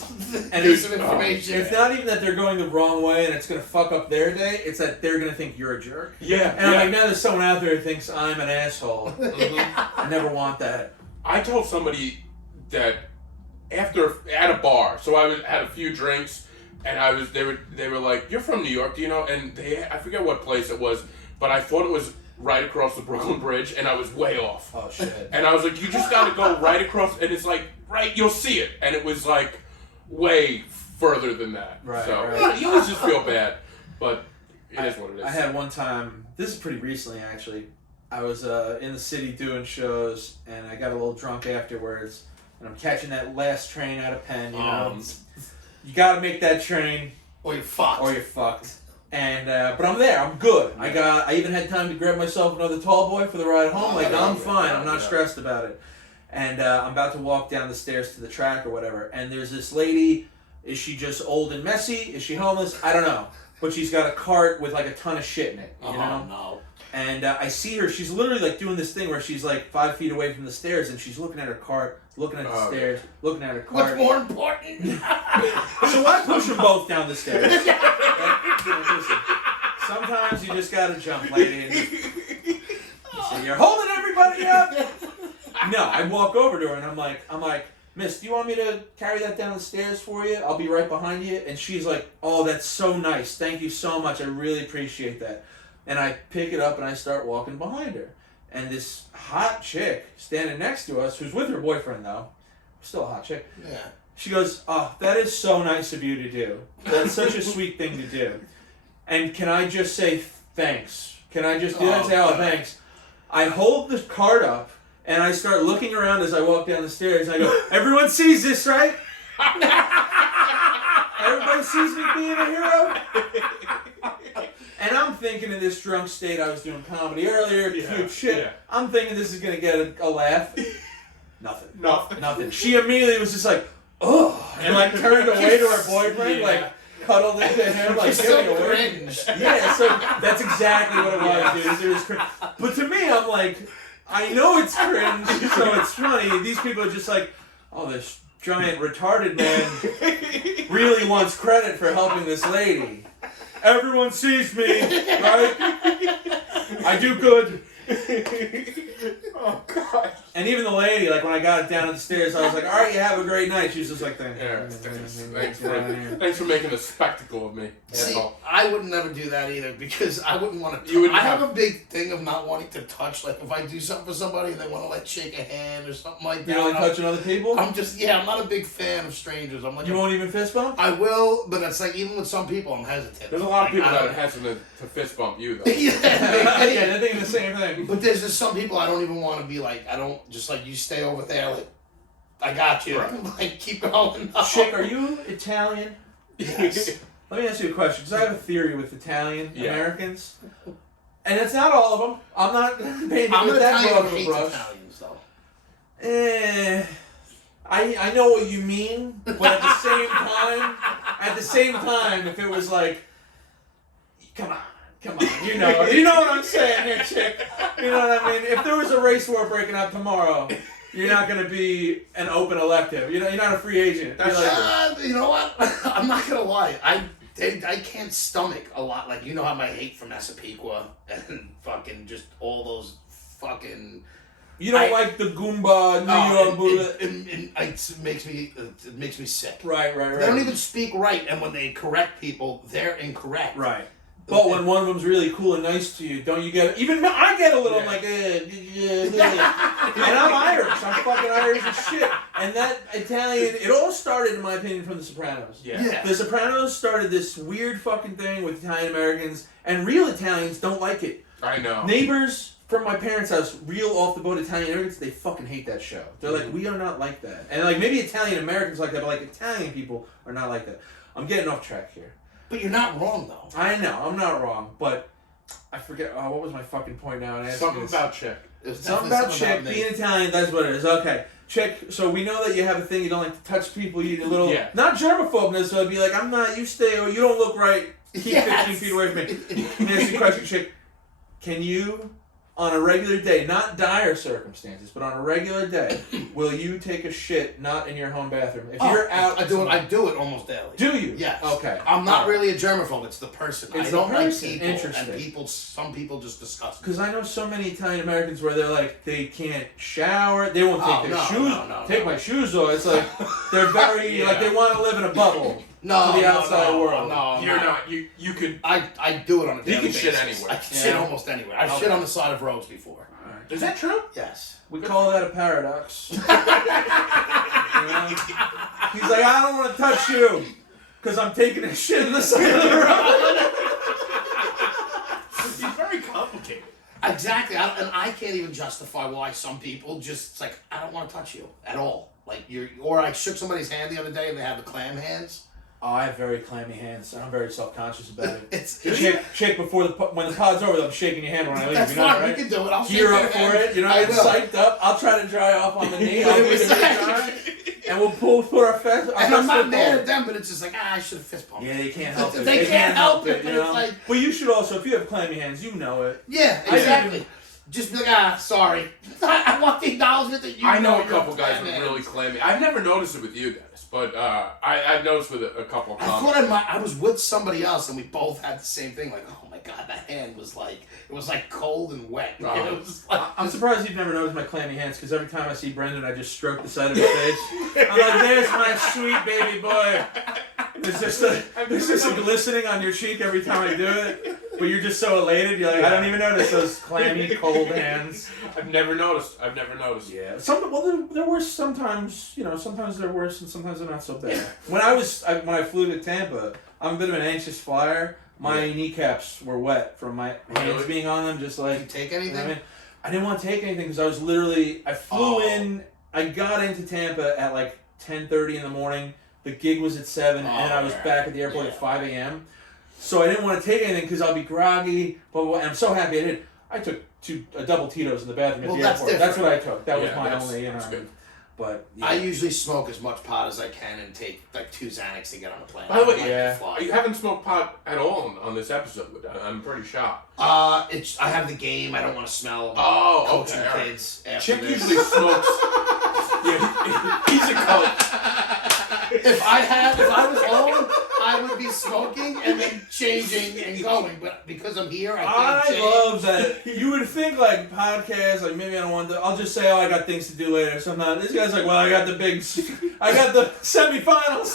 And piece of it's- information. It's not even that they're going the wrong way and it's going to fuck up their day. It's that they're going to think you're a jerk. Yeah. And I'm like, now there's someone out there who thinks I'm an asshole. Mhm. I never want that. I told somebody that after at a bar. So I had a few drinks, and they were like, "You're from New York, do you know?" And I forget what place it was, but I thought it was right across the Brooklyn Bridge, and I was way off. Oh shit. And I was like, "You just got to go right across," and it's like, right, you'll see it, and it was like way further than that. Right, So right. you always just feel bad, but it is what it is. I had one time, this is pretty recently actually, I was in the city doing shows, and I got a little drunk afterwards, and I'm catching that last train out of Penn, you know. You gotta make that train, Or you're fucked. or you're fucked. And but I'm there, I'm good. I even had time to grab myself another tall boy for the ride home. Like, I'm fine, I'm not stressed about it. And I'm about to walk down the stairs to the track or whatever, and there's this lady. Is she just old and messy? Is she homeless? I don't know. But she's got a cart with like a ton of shit in it, you know? No. And I see her, she's literally like doing this thing where she's like 5 feet away from the stairs, and she's looking at her cart, looking at the stairs, looking at her cart. What's more important? So I push them both down the stairs. Listen, sometimes you just gotta jump, lady. And so you're holding everybody up. No, I walk over to her and I'm like, "Miss, do you want me to carry that down the stairs for you? I'll be right behind you." And she's like, "Oh, that's so nice. Thank you so much. I really appreciate that." And I pick it up and I start walking behind her. And this hot chick standing next to us, who's with her boyfriend though, still a hot chick. Yeah. She goes, "Oh, that is so nice of you to do. That's such a sweet thing to do. And can I just say thanks? Can I just do that? Say, oh, thanks." I hold the cart up and I start looking around as I walk down the stairs. And I go, "Everyone sees this, right? Everybody sees me being a hero?" And I'm thinking in this drunk state, I was doing comedy earlier, cute shit. Yeah. I'm thinking this is going to get a laugh. Nothing. Nothing. Nothing. She immediately was just like, "Oh," and like turned away to her boyfriend, like cuddled into him, like Still giving away. cringe. Yeah, so that's exactly what it was, dude. It was cringe. But to me, I'm like, I know it's cringe, so it's funny. These people are just like, "Oh, this giant retarded man really wants credit for helping this lady. Everyone sees me, right? I do good." Oh God. And even the lady, like when I got down the stairs, I was like, "All right, you have a great night." She was just like, Thanks for making a spectacle of me. See, Asshole. I would never do that either because I wouldn't want to. You wouldn't I have have- a big thing of not wanting to touch. Like if I do something for somebody and they want to like shake a hand or something like that. You don't like touching other people? I'm not a big fan of strangers. I'm like, You won't even fist bump? I will, but it's like even with some people, I'm hesitant. There's a lot of people I that are don't- hesitant to fist bump you though. yeah, Yeah, they're thinking the same thing. but there's just some people I don't even want to be like. I don't just like you stay over there. Like I got you. Right. Like keep going. No. Chick, are you Italian? Yes. Let me ask you a question, because I have a theory with Italian Yeah. Americans. And it's not all of them. I'm not painting I'm with an that Italian broad who of a hates brush. Italians though. I know what you mean, but at the same time, if it was like, come on, you know what I'm saying here, chick. You know what I mean? If there was a race war breaking up tomorrow, you're not going to be an open elective. You're not a free agent. You're like, You know what? I'm not gonna lie. I can't stomach a lot. Like you know how I hate from Massapequa and fucking just all those fucking. you don't like the Goomba New York Buddha. It makes me sick. Right. They don't even speak right, and when they correct people, they're incorrect. Right. But when one of them's really cool and nice to you, don't you get? Even I get a little I'm like, and I'm Irish. I'm fucking Irish as shit. And that Italian, it all started, in my opinion, from The Sopranos. Yeah. The Sopranos started this weird fucking thing with Italian Americans, and real Italians don't like it. I know. Neighbors from my parents' house, real off the boat Italian Americans, they fucking hate that show. They're like, we are not like that. And like maybe Italian Americans like that, but like Italian people are not like that. I'm getting off track here. But you're not wrong though. I know, I'm not wrong, but I forget. Oh, what was my fucking point now? And Something about chick. something about chick being Italian. That's what it is. Okay, chick. So we know that you have a thing. You don't like to touch people. You a little not germaphobe. So it'd be like, I'm not. You stay. Or you don't look right. Keep 15 feet away from me. Let me ask you a question, chick. Can you on a regular day, not dire circumstances, but on a regular day, will you take a shit not in your home bathroom? If you're out, I do it almost daily. Do you? Yes. Okay. I'm not really a germaphobe. It's the person. It's I the don't person. like people. Interesting. And some people just disgust me. Because I know so many Italian Americans where they're like, they can't shower, they won't take their shoes, take my shoes off. It's like, they're very, like, they want to live in a bubble to the outside world. No, You're not. You could. I do it on a daily basis. shit anywhere. I can shit almost anywhere. I've shit on the side of roads before. Is that true? Yes. We call that a paradox. You know? He's like, I don't want to touch you because I'm taking a shit in the side of the road. It's very complicated. Exactly. And I can't even justify why some people just, it's like, I don't want to touch you at all. Like, or I shook somebody's hand the other day and they had the clam hands. Oh, I have very clammy hands. I'm very self-conscious about It's shake before when the pod's over. I'm shaking your hand when I leave. That's You know fine. that, right? We can do it. I'll Gear shake up your for hand. it. You know, I get will. psyched up. I'll try to dry off on the knee. I'll get it dry, and we'll put our fist. And I'm not mad at them, but it's just like, I should have fist bumped. Yeah, you can't help it. They can't help it, you but know? it's like... But you should also, if you have clammy hands, you know it. Yeah, exactly. Just be like, sorry. I want the acknowledgement that you I know a you're couple guys clam with hands. really clammy. I've never noticed it with you, Dennis, but I've noticed with a couple of I comments. thought I was with somebody else and we both had the same thing. Like, oh my god, that hand was like, it was like cold and wet. Oh. And it was like, I'm surprised you've never noticed my clammy hands, because every time I see Brendan, I just stroke the side of his face. I'm like, there's my sweet baby boy. There's just a glistening on your cheek every time I do it. But you're just so elated, you're like, I don't even notice those clammy, cold hands. I've never noticed. Yeah. They're worse sometimes. You know, sometimes they're worse and sometimes they're not so bad. When I flew to Tampa, I'm a bit of an anxious flyer. My kneecaps were wet from my hands being on them, just like... did you take anything? You know what I mean? I didn't want to take anything because I was literally... I flew in... I got into Tampa at like 10:30 in the morning. The gig was at 7, and I was back at the airport at 5 a.m. So I didn't want to take anything because I'll be groggy, blah, blah, blah. And I'm so happy I did. I took a double Tito's in the bathroom at the airport. That's what I took. That was my only, you know. Good. But I usually smoke as much pot as I can and take like 2 Xanax to get on the plane. By the way, I like to fly. you haven't smoked pot at all on this episode. I'm pretty shocked. I have the game. I don't want to smell coaching all right. kids. After Chip this. usually smokes. Yeah, he's a coach. If I was home, I would be smoking and then changing and going. But because I'm here, I can't change. love that. You would think like podcasts, like maybe I don't want to. I'll just say, oh, I got things to do later. Sometimes this guy's like, well, I got the semifinals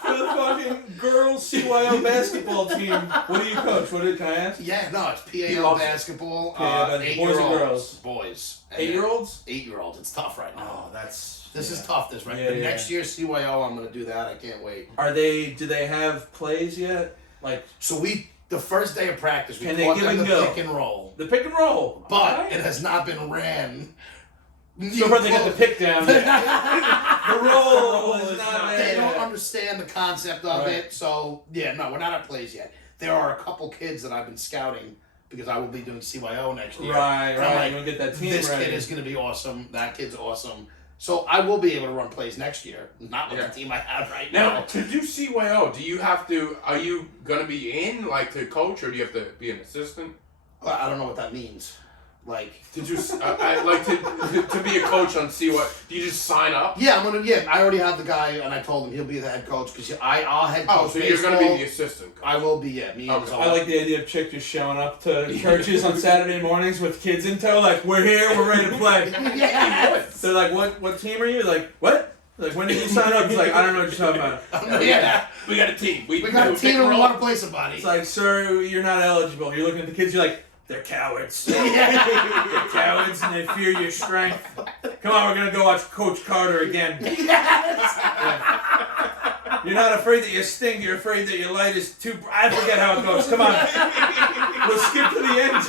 for the fucking girls CYO basketball team. What do you coach? Can I ask? Yeah, no, it's PAL basketball. PAL, boys and 8-year-olds. girls? Boys. 8-year-olds? 8-year-olds. It's tough right now. Oh, that's... This is tough. This right. Yeah, But yeah. next year CYO, I'm gonna do that. I can't wait. Do they have plays yet? Like So the first day of practice, we Can they taught give them and the go? pick and roll, the pick and roll, but Alright. it has not been ran. So far they get the pick down. The roll is not They there. don't understand the concept of Right. it. So yeah, no, we're not at plays yet. There are a couple kids that I've been scouting because I will be doing CYO next year. Right. And I'm like, You're gonna get that team this ready. kid is going to be awesome. That kid's awesome. So I will be able to run plays next year. Not with the team I have right Now, now. to do CYO, are you going to be in, like, to coach, or do you have to be an assistant? Well, I don't know what that means. Like, To be a coach on CYO, do you just sign up? yeah, I already have the guy, and I told him he'll be the head coach because I'll head coach Oh, so you're going to be the assistant coach. I will be, yeah. Me and Okay. Zoe. I like the idea of Chick just showing up to churches on Saturday mornings with kids in tow, like, we're here, we're ready to play. Yes. They're like, what team are you? Like, what? Like, when did you sign up? He's like, I don't know what you're talking about. Yeah. We got a team. We got a team and we want to play somebody. It's like, sir, you're not eligible. You're looking at the kids, you're like, they're cowards. Yeah. They're cowards and they fear your strength. Come on, we're going to go watch Coach Carter again. Yes. You're not afraid that you stink, you're afraid that your light is too... I forget how it goes. Come on. We'll skip to the end.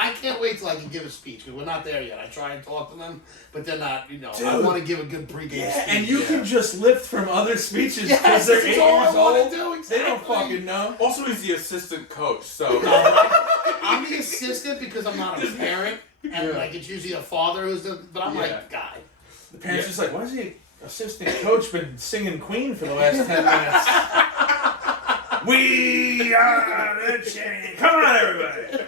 I can't wait till I can give a speech because we're not there yet. I try and talk to them, but they're not, I Dude. want to give a good pregame speech. And you can just lift from other speeches because Yes, they're that's 8 all I years wanna old. do, They don't exactly. fucking know. Also, he's the assistant coach, so... I'm the assistant because I'm not a parent, and like it's usually a father who's the, but I'm like, guy. The parents just like, why is he assistant coach been singing Queen for the last 10 minutes? We are the champions. Come on, everybody.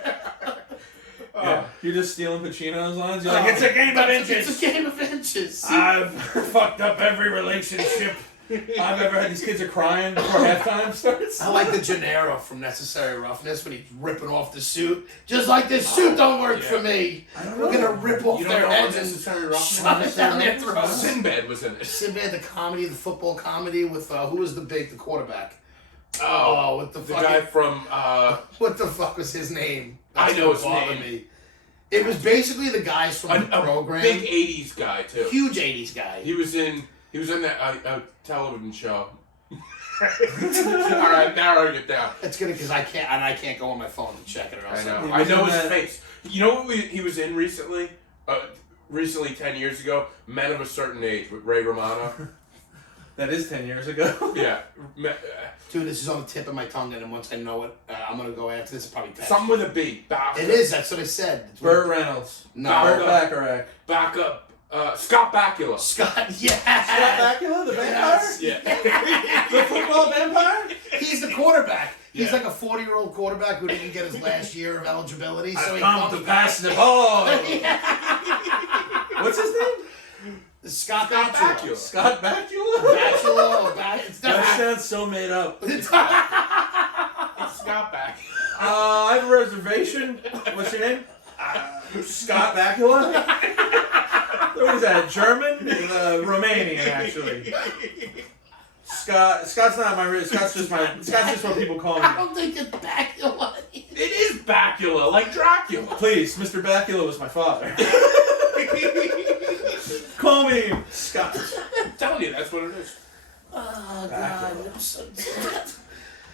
Yeah, you're just stealing Pacino's lines. You're like, it's a game of inches. It's a game of inches. I've fucked up every relationship I've ever had. These kids are crying before halftime starts. I like the Gennaro from Necessary Roughness when he's ripping off the suit. Just like this suit don't work for me. We're gonna rip off You don't their know heads what and Necessary Roughness shove it is? down their throats. Sinbad was in it. Sinbad, the comedy, the football comedy with who was the quarterback? Oh, what the the fuck? guy from What the fuck was his name? I know his bothered name. Me. It was basically the guys from the a program. big '80s guy too. Huge '80s guy. He was in that television show. All right, narrowing it down. It's good because I can't go on my phone and check it. Or else I know. He I was know in his that- face. You know what he was in recently? Recently, 10 years ago, Men of a Certain Age with Ray Romano. That is 10 years ago. Yeah. Dude, this is on the tip of my tongue, and then once I know it, I'm gonna go after this. Probably text Something you. with a B. It is. That's what I said. It's Burt Reynolds. No. Burt Bacharach. Back up. Scott Bakula. Scott. Yeah. Scott Bakula, the vampire? Yes. Yeah. The football vampire? He's the quarterback. He's Yeah. like a 40-year-old quarterback who didn't get his last year of eligibility. So he Come comes to pass the ball. What's his name? Scott Scott Bakula. Bakula. Scott Bakula? It's That not. sounds so made up. It's Scott Bakula. I have a reservation. What's your name? Scott Bakula? What is that? German? Romanian, actually. Scott's not my. Scott's just what people call I me. don't think it's Bakula. It is Bakula, like Dracula. Please, Mr. Bakula was my father. Call me Scott. I'm telling you, that's what it is. Oh God! I'm so sad. Is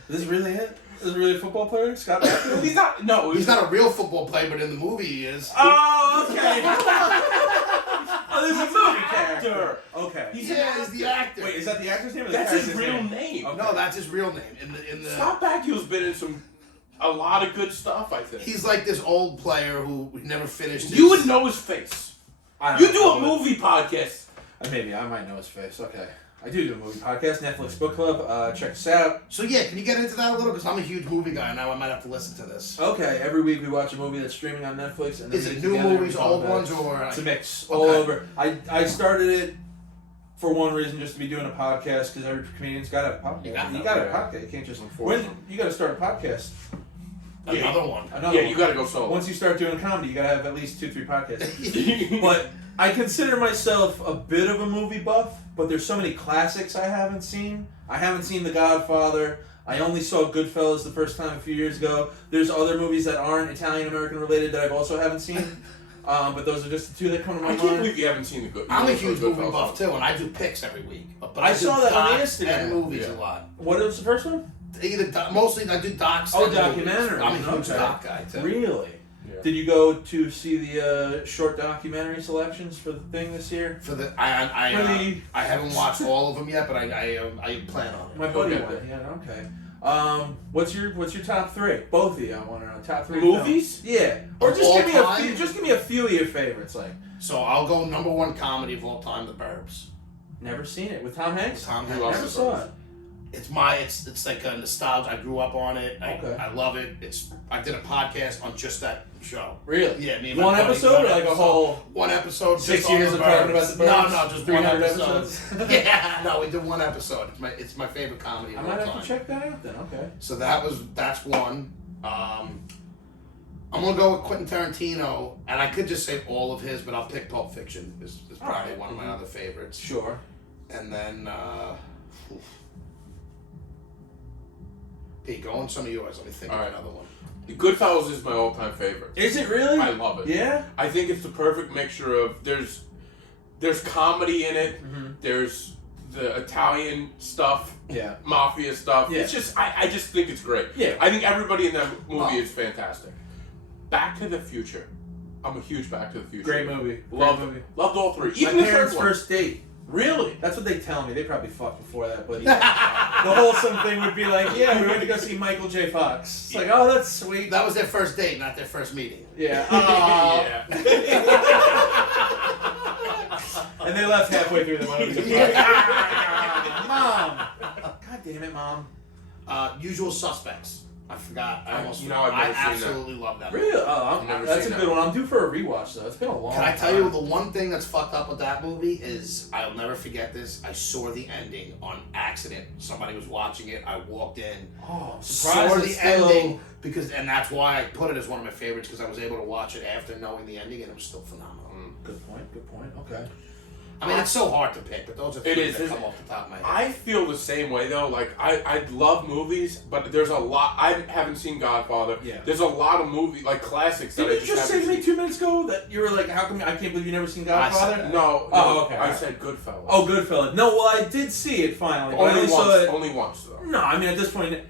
this really it? Is it really a football player? Scott Bakula? He's not. No, He's not a real football player, but in the movie he is. Oh, okay. Oh, this is a movie character. Okay. He's He's the actor. Wait, is that the actor's name or the That's his character's real name? name. Okay. No, that's his real name. In the Scott Bakula's been in a lot of good stuff, I think. he's like this old player who never finished. You would know his face. I don't You know do a if I would. movie podcast. Maybe I might know his face. Okay. I do a movie podcast, Netflix Book Club. Check us out. So yeah, can you get into that a little? Because I'm a huge movie guy now. I might have to listen to this. Okay, every week we watch a movie that's streaming on Netflix. And then Is we it get new together and movies, we talk old about ones, it. or It's a mix, Okay. all over. I started it for one reason, just to be doing a podcast, because every comedian's got to have a podcast. You got to have a podcast. You can't just Unfortunately. when you got to start a podcast. another one? Another Yeah, one. you gotta go solo. Once you start doing comedy, you got to have at least 2-3 podcasts. But I consider myself a bit of a movie buff, but there's so many classics I haven't seen. I haven't seen The Godfather. I only saw Goodfellas the first time a few years ago. There's other movies that aren't Italian-American related that I've also haven't seen. But those are just the two that come to my I mind. can't believe you haven't seen the good. I'm a the huge Goodfellas movie buff one. too, and I do picks every week. But I do saw that on docs Instagram. and movies Yeah. a lot. What was the first one? Mostly I do docs. Oh, and movies. documentaries. I'm a huge Okay. doc guy too. Really? Yeah. Did you go to see the short documentary selections for the thing this year? For the I Really? I haven't watched all of them yet, but I plan on it. My buddy Okay. went. Yeah, okay. What's your top three? Both of you, I want to know. Top three Movies? films. Yeah. Or Of just all give me a time? few. Just give me a few of your favorites. Like So I'll go number one comedy of all time, The Burbs. never seen it with Tom Hanks. Tom Who Hanks. else Never is saw on it. It's like a nostalgia. I grew up on it. Okay. I love it. I did a podcast on just that show. Really? Yeah, me and my One buddy, episode or like a episode. whole One episode. 6 just on years the of talking Burbs. about the Burbs? No, just 300 one episode. episodes? Yeah, no, we did one episode. It's my favorite comedy I of all might time. have to check that out then. Okay. So that's one. I'm gonna go with Quentin Tarantino, and I could just say all of his, but I'll pick Pulp Fiction. Is probably Alright. one of my other favorites. Sure. And then, Pete, go on some of yours. Let me think of Alright. another one. Goodfellas is my all-time favorite. Is it really? I love it. Yeah. I think it's the perfect mixture of there's comedy in it. Mm-hmm. There's the Italian stuff, Yeah. mafia stuff. Yeah. It's just I just think it's great. Yeah. I think everybody in that movie Oh. is fantastic. Back to the Future. I'm a huge Back to the Future. Great movie. Loved Great movie. Loved all three. My Even the parents' third one. first date. Really? That's what they tell me. They probably fucked before that, but the wholesome thing would be like, yeah, we went to go see Michael J. Fox. It's like, oh, that's sweet. That was their first date, not their first meeting. Yeah. Yeah. And they left halfway through the movie. Mom! God damn it, Mom. Usual Suspects. I forgot. I almost. I've never I seen that. absolutely love that. Really? I've never That's a seen good that. one. I'm due for a rewatch though. It's been a long time. Can I tell you the one thing that's fucked up with that movie is I'll never forget this. I saw the ending on accident. Somebody was watching it. I walked in. Oh, I'm Saw surprised the it's still... ending and that's why I put it as one of my favorites because I was able to watch it after knowing the ending and it was still phenomenal. Good point. Good point. Okay. I mean, it's so hard to pick, but those are things that is. come off the top of my head. I feel the same way though. Like I love movies, but there's a lot. I haven't seen Godfather. Yeah. There's a lot of movie like classics that Didn't I you just say haven't to me seen. 2 minutes ago that you were like, how come I can't believe you never seen I said Godfather? that. No. Oh, okay. I said Goodfellas. Oh, Goodfellas. No, well, I did see it finally. But I only only once. saw it. Only once though. No, I mean at this point.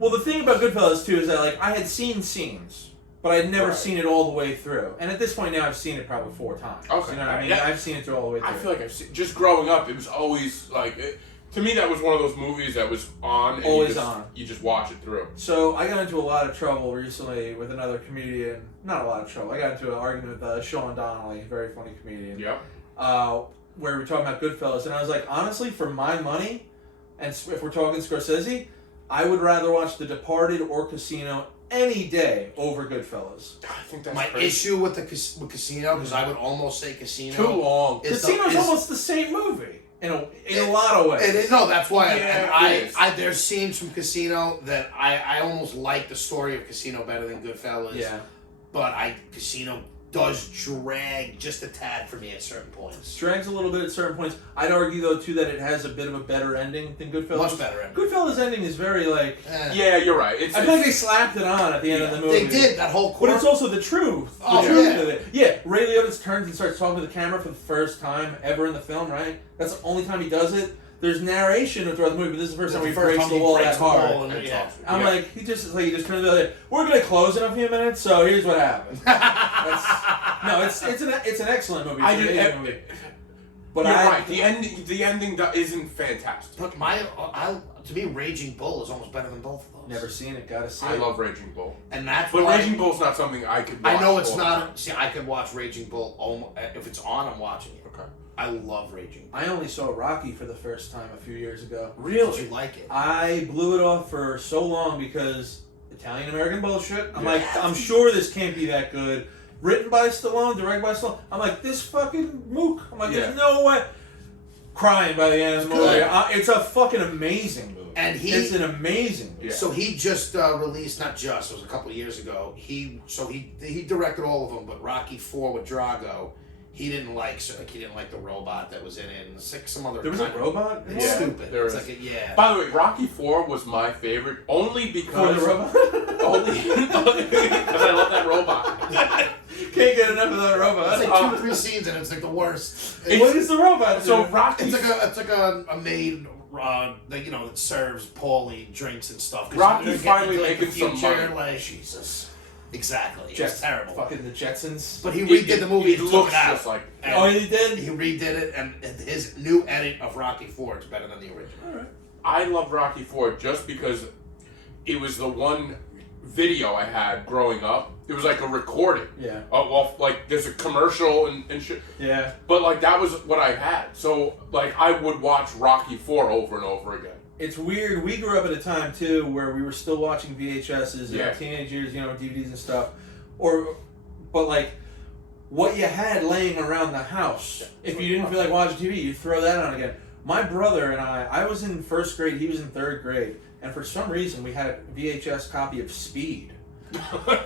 Well, the thing about Goodfellas too is that like I had seen scenes, but I'd never Right. seen it all the way through. And at this point now, I've seen it probably 4 times. Okay. You know what I mean? Yeah. I've seen it through all the way through. I feel like I've seen. Just growing up, it was always like. To me, that was one of those movies that was on. And Always you just, on. You just watch it through. So I got into a lot of trouble recently with another comedian. Not a lot of trouble. I got into an argument with Sean Donnelly, very funny comedian. Yep. Where we were talking about Goodfellas, and I was like, honestly, for my money, and if we're talking Scorsese, I would rather watch The Departed or Casino any day over Goodfellas. I think that's my crazy. issue with with Casino, because I would almost say Casino. Too long. Casino's almost the same movie in a lot of ways. No, that's why Yeah, it is. there's scenes from Casino that I almost like the story of Casino better than Goodfellas. Yeah. But Casino does drag just a tad for me at certain points. Drags a little bit at certain points. I'd argue though too that it has a bit of a better ending than Goodfellas. Much better ending. Goodfellas' ending is very like. Yeah, you're right. I feel like they slapped it on at the end of the movie. They did that whole. But it's also the truth. Oh, the truth yeah. of it. Yeah, Ray Liotta turns and starts talking to the camera for the first time ever in the film, right? That's the only time he does it. There's narration throughout the movie, but this is the first time he breaks the wall that hard. That's Yeah. awesome. I'm Yeah. like, he just turns to the other. We're gonna close in a few minutes, so here's what happened. It's an excellent movie. It's I an did. amazing movie. But You're I right. The ending isn't fantastic. But to me, Raging Bull is almost better than both of those. never seen it. Gotta see I it. love Raging Bull, And that's but why Raging Bull's not something I could watch. I know it's all the not. time. See, I could watch Raging Bull almost, if it's on. I'm watching it. Okay. I love Raging Bull. I only saw Rocky for the first time a few years ago. Did you like it? I blew it off for so long because Italian American bullshit. I'm Yeah. like, I'm sure this can't be that good. Written by Stallone, directed by Stallone. I'm like, this fucking mook. I'm like, there's no way. Crying by the end of the movie. good. It's a fucking amazing movie. And it's an amazing movie. Yeah. So he just released, not just, it was a couple of years ago. He directed all of them, but Rocky IV with Drago, he didn't like the robot that was in it, and some other. There was a robot? It's Yeah, stupid. there It's is. like yeah. By the way, Rocky IV was my favorite only For because the robot? only because I love that robot. Can't get enough of that robot. It's like 2 or 3 scenes, and it's like the worst. What is the robot? So do? Rocky, It's like a maid that serves Paulie drinks and stuff. 'Cause Rocky they're getting finally into, like, the making some future, money. Like Jesus, exactly. It Jets, was terrible. Fucking the Jetsons. But he redid the movie. It and took looks it out. just like. And Oh, he did? He redid it, and his new edit of Rocky IV is better than the original. All right. I love Rocky IV just because it was the one video I had growing up. It was like a recording. Yeah. Like there's a commercial and shit. Yeah. But like that was what I had. So like I would watch Rocky IV over and over again. It's weird. We grew up at a time too where we were still watching VHSs in Yeah. our teenage years, DVDs and stuff. But like what you had laying around the house. If you didn't feel like watching TV, you throw that on again. My brother and I was in 1st grade, he was in 3rd grade, and for some reason we had a VHS copy of Speed.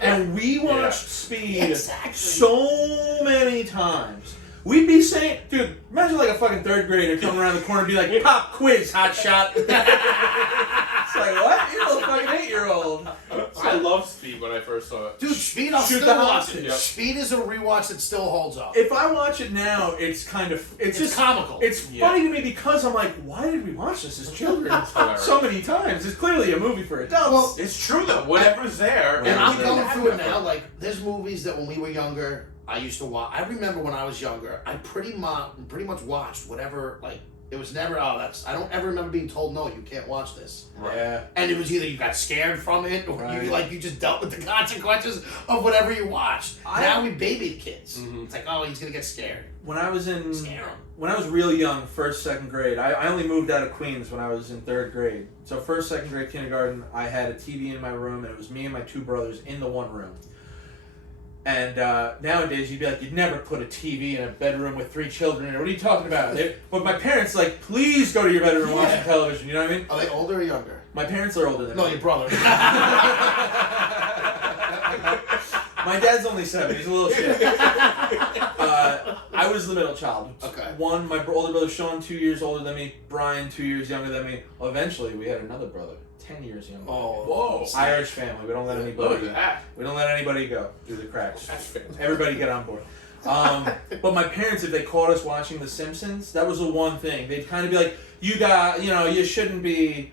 And we watched Speed Exactly. so many times. We'd be saying, dude, imagine like a fucking 3rd grader coming around the corner and be like, pop quiz, hot shot. It's like, what? You're a fucking 8-year-old. I love Speed when I first saw it. Dude, Speed, I'll Shoot still the watch hostage. it. Yep. Speed is a rewatch that still holds up. If I watch it now, it's kind of, it's just comical. It's Yeah. funny to me because I'm like, why did we watch this as children hilarious. so many times? It's clearly a movie for adults. Well, It's true though. Whatever's there. And Yeah. I'm we going didn't through it have that now. before. Like, there's movies that when we were younger, I used to watch. I remember when I was younger, I pretty much watched whatever. Like, it was never. I don't ever remember being told no, you can't watch this. Right. Yeah. And it was either you got scared from it, or Right. you just dealt with the consequences of whatever you watched. Now we baby the kids. Mhm. It's like, oh, he's gonna get scared. When I was in Scare 'em. when I was real young, first, second grade, I only moved out of Queens when I was in 3rd grade. So first, second grade, kindergarten, I had a TV in my room, and it was me and my 2 brothers in the one room. And nowadays, you'd be like, you'd never put a TV in a bedroom with 3 children in it. What are you talking about? But my parents, like, please go to your bedroom and watch some television. You know what I mean? Are they older or younger? My parents are older than me. No, your brother. My dad's only 7. He's a little shit. I was the middle child. Okay. My older brother Sean, 2 years older than me. Brian, 2 years younger than me. Well, eventually, we had another brother, 10 years younger. Oh, whoa. Irish family. We don't let anybody. Look at that. We don't let anybody go through the cracks. That's fantastic. Everybody get on board. But my parents, if they caught us watching The Simpsons, that was the one thing. They'd kind of be like, you shouldn't be,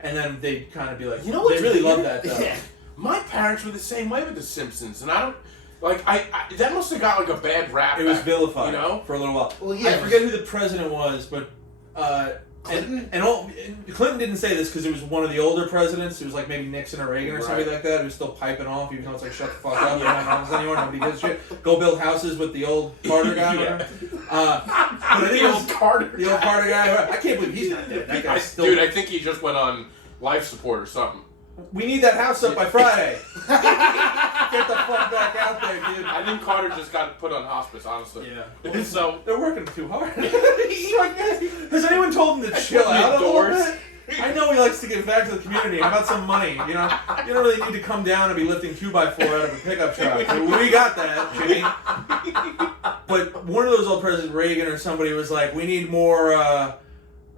and then they'd kind of be like, You know what's they really weird? love that though. Yeah. My parents were the same way with The Simpsons, and I don't like. I that must have got like a bad rap. It was back, vilified, you know. for a little while. Well, yeah, I forget who the president was, but Clinton? and Clinton didn't say this because it was one of the older presidents. It was like maybe Nixon or Reagan or something Right. like that. Who was still piping off, even though it's like shut the fuck up. You don't know anymore. Nobody gives a shit. Go build houses with the old Carter guy. Yeah. But I think The it was old Carter. the old Carter guy. I can't believe he's not dead. That guy's still. Dude, I think he just went on life support or something. We need that house up by Friday. Get the fuck back out there, dude. I think Carter just got put on hospice, honestly. Yeah. So They're working too hard. Has anyone told him to chill opened the out a little doors. bit? I know he likes to give back to the community. How about some money? You know, you don't really need to come down and be lifting 2x4 out of a pickup truck. We got that, Jimmy. But one of those old presidents, Reagan or somebody, was like, we need more.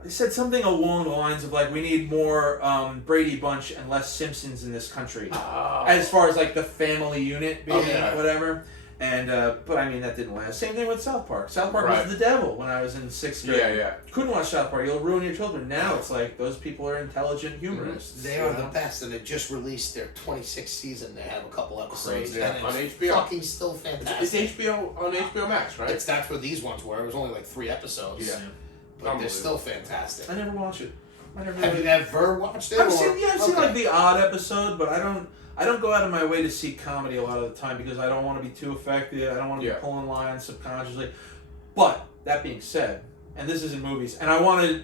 They said something along the lines of like, we need more Brady Bunch and less Simpsons in this country, as far as like the family unit being Okay. whatever. And but I mean that didn't last. Same thing with South Park. South Park Right. was the devil when I was in 6th grade. Yeah. Couldn't watch South Park. You'll ruin your children. Now it's like those people are intelligent humorists. They are the best, and they just released their 26th season. They have a couple episodes, Crazy. and On it's HBO. fucking still fantastic. It's HBO on HBO Max, right? That's where these ones were. It was only like 3 episodes. Yeah. But they're still fantastic. I never watch it. I never. Have you ever watched it? I've or- seen Okay. like the odd episode, but I don't go out of my way to seek comedy a lot of the time because I don't want to be too affected. I don't want to Yeah. be pulling lines subconsciously. But that being said, and this isn't movies, and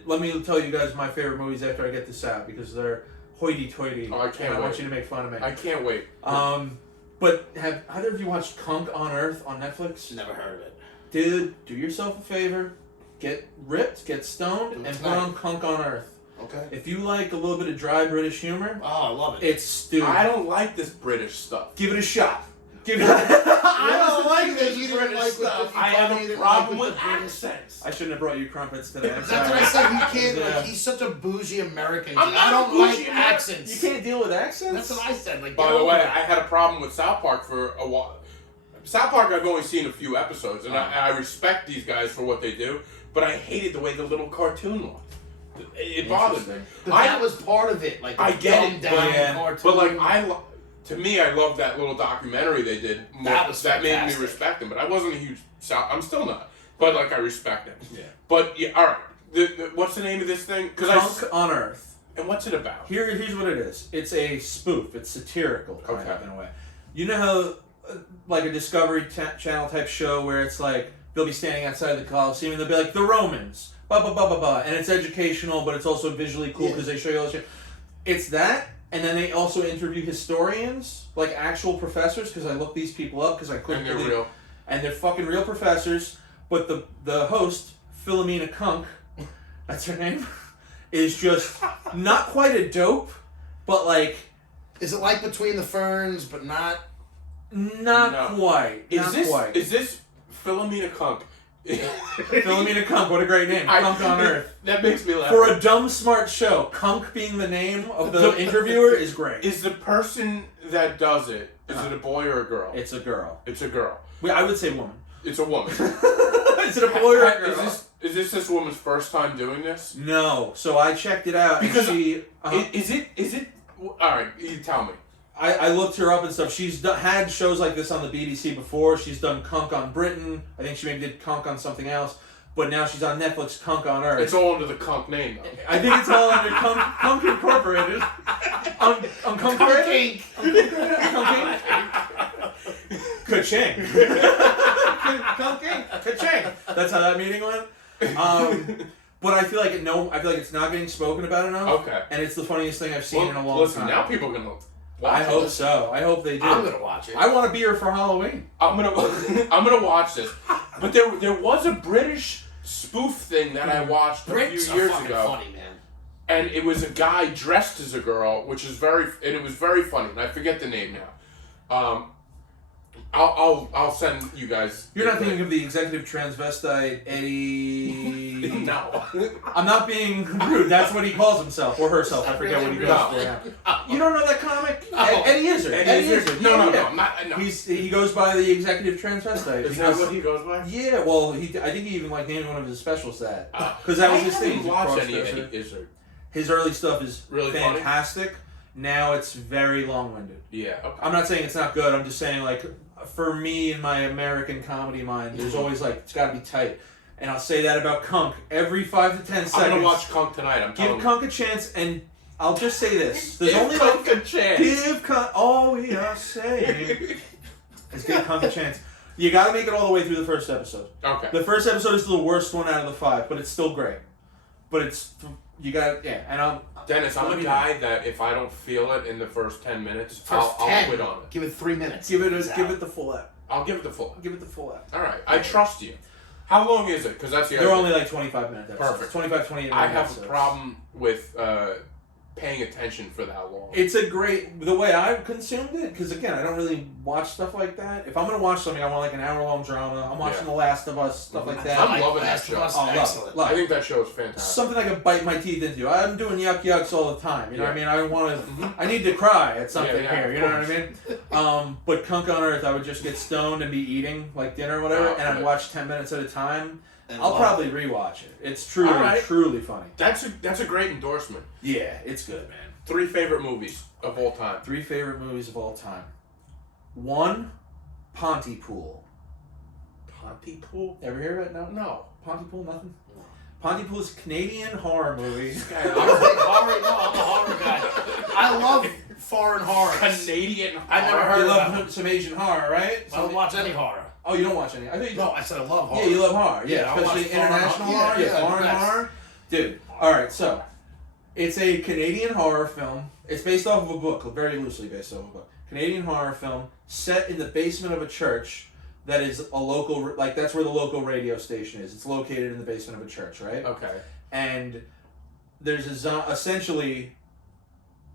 let me tell you guys my favorite movies after I get this out because they're hoity-toity. Oh, I can't and I want wait. you to make fun of me. I can't wait. But have either of you watched Kunk on Earth on Netflix? Never heard of it. Dude, do yourself a favor, get ripped, get stoned, Do it and put tonight. on Kunk on Earth. Okay. If you like a little bit of dry British humor, Oh, I love it. it's stupid. I don't like this British stuff. Give it a shot. Give it. I don't like that this you didn't British like with stuff. the- I have funny a that problem like with with the British- accents. I shouldn't have brought you crumpets today. I'm That's sorry. what I said. You can't. Yeah. Like, he's such a bougie American. I'm I not a don't bougie like American. accents. You can't deal with accents. That's what I said. Like, By get the over way, it. I had a problem with South Park for a while. South Park, I've only seen a few episodes, and I respect these guys for what they do, but I hated the way the little cartoon looked. It bothered me. But that was part of it. Like, I get it, dumbed down yeah. cartoon. But like to me, I love that little documentary they did. More, That was that made me fantastic. respect them. But I wasn't a huge South. I'm still not. But like I respect them. Yeah. But yeah, all right. What's the name of this thing? Kunk on Earth. And what's it about? Here's what it is. It's a spoof. It's satirical, kind of, Okay. in a way. You know how, like a Discovery Channel type show where it's like they'll be standing outside the Coliseum and they'll be like the Romans, blah blah blah blah blah, and it's educational, but it's also visually cool because they show you all the shit. It's that, and then they also interview historians, like actual professors, because I looked these people up because I couldn't. And they're believe- real. And they're fucking real professors. But the host, Philomena Kunk, that's her name, is just not quite a dope, but like Is it like Between the Ferns, but not? not No. quite. Is not this quite. is this Philomena Kunk? Philomena Kunk, what a great name. Kunk on Earth. That makes me laugh. For a dumb smart show, Kunk being the name of the interviewer is great. Is the person that does it, is it a boy or a girl? It's a girl. It's a girl. I would say woman. It's a woman. Is it a boy or a girl? Is this woman's first time doing this? No. So I checked it out. Because and she, Is it? All right, you tell me. I looked her up and stuff. She's had shows like this on the BBC before. She's done Kunk on Britain. I think she maybe did Kunk on something else. But now she's on Netflix, Kunk on Earth. It's all under the Kunk name, though. I think it's all under Kunk Incorporated. Unconcorporated? Kunk Inc. Ka-ching. Kunk Inc. Ka-ching. That's how that meeting went. But I feel like I feel like it's not getting spoken about enough. Okay. And it's the funniest thing I've seen in a long listen, time. now people are gonna watch I hope this. so. I hope they do. I'm gonna watch it. I want a beer for Halloween. I'm gonna watch this. But there was a British spoof thing that I watched a Brits few are years fucking ago. funny, man. And it was a guy dressed as a girl, and it was very funny. And I forget the name now. I'll send you guys. You're not thinking of the executive transvestite Eddie? No. I'm not being rude. That's what he calls himself or herself. I forget what he goes No. for now. You don't know that comic? Oh. Eddie Izzard. Eddie Izzard. No, I'm not. No. He goes by the executive transvestite. Is that what he goes by? Yeah. Well, I think he even named one of his specials that because that was his thing. I haven't He's a watched any cross-dresser. Eddie Izzard. His early stuff is Really fantastic. Now it's very long-winded. Yeah. Okay. I'm not saying it's not good. I'm just saying, like, for me in my American comedy mind, there's always like it's got to be tight. And I'll say that about Kunk every 5 to 10 seconds. I'm gonna watch Kunk tonight. I'm Give telling you. Kunk a chance, and I'll just say this: there's Give only Kunk like a chance. give Kunk. All we are saying is give Kunk a chance. You got to make it all the way through the first episode. Okay. The first episode is the worst one out of the 5, but it's still great. But it's you got and Dennis, I'm Let a me guy that if I don't feel it in the first 10 minutes, First I'll 10. quit on it. Give it 3 minutes. give it It's the full app. I'll give it the full. Give it the full app. All right. I trust you. How long is it? Because that's the They're other only thing. like 25 minutes. Episodes. Perfect. 25, 28 minutes. I have a episodes. problem with paying attention for that long. It's a great the way I've consumed it because again I don't really watch stuff like that. If I'm gonna watch something, I want like an hour-long drama. I'm watching Yeah. The Last of Us, stuff like that. I'm loving that Last of show. Us, Oh, love it. excellent. Love I think that show is fantastic. Something I can bite my teeth into. I'm doing yucks all the time. You know what I mean? I want to. I need to cry at something Yeah, here. of You know what I mean? But Kunk on Earth, I would just get stoned and be eating like dinner or whatever, Oh, and I'd good. watch 10 minutes at a time. And I'll love probably rewatch it. It's truly, All right. truly funny. That's a great endorsement. Yeah, it's good, man. 3 favorite movies of all time. 3 favorite movies of all time. 1, Pontypool. Pontypool? Ever hear of it? No. No. Pontypool, nothing. Pontypool is a Canadian horror movie. I'm a big horror. No, I'm a horror guy. I love foreign horror. Canadian. I never horror. heard You of love some Asian horror, right? I don't watch any horror. Oh, you don't watch any? I think you No, I said I love horror. Yeah, you love horror. Yeah, Yeah, I watch especially foreign international horror. horror. Yeah, Yeah, yeah, foreign that's- horror. Dude, all right. So, it's a Canadian horror film. It's based off of a book, very loosely based off of a book. Canadian horror film set in the basement of a church that is a local, like that's where the local radio station is. It's located in the basement of a church, right? Okay. And there's essentially,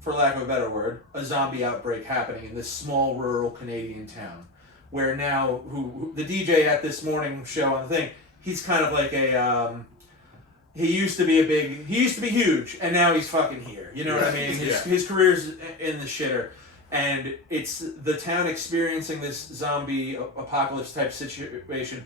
for lack of a better word, a zombie outbreak happening in this small rural Canadian town, where now who the DJ at this morning show on the thing, he's kind of like a he used to be huge, and now he's fucking here. You know what I mean? His career's in the shitter, and it's the town experiencing this zombie apocalypse type situation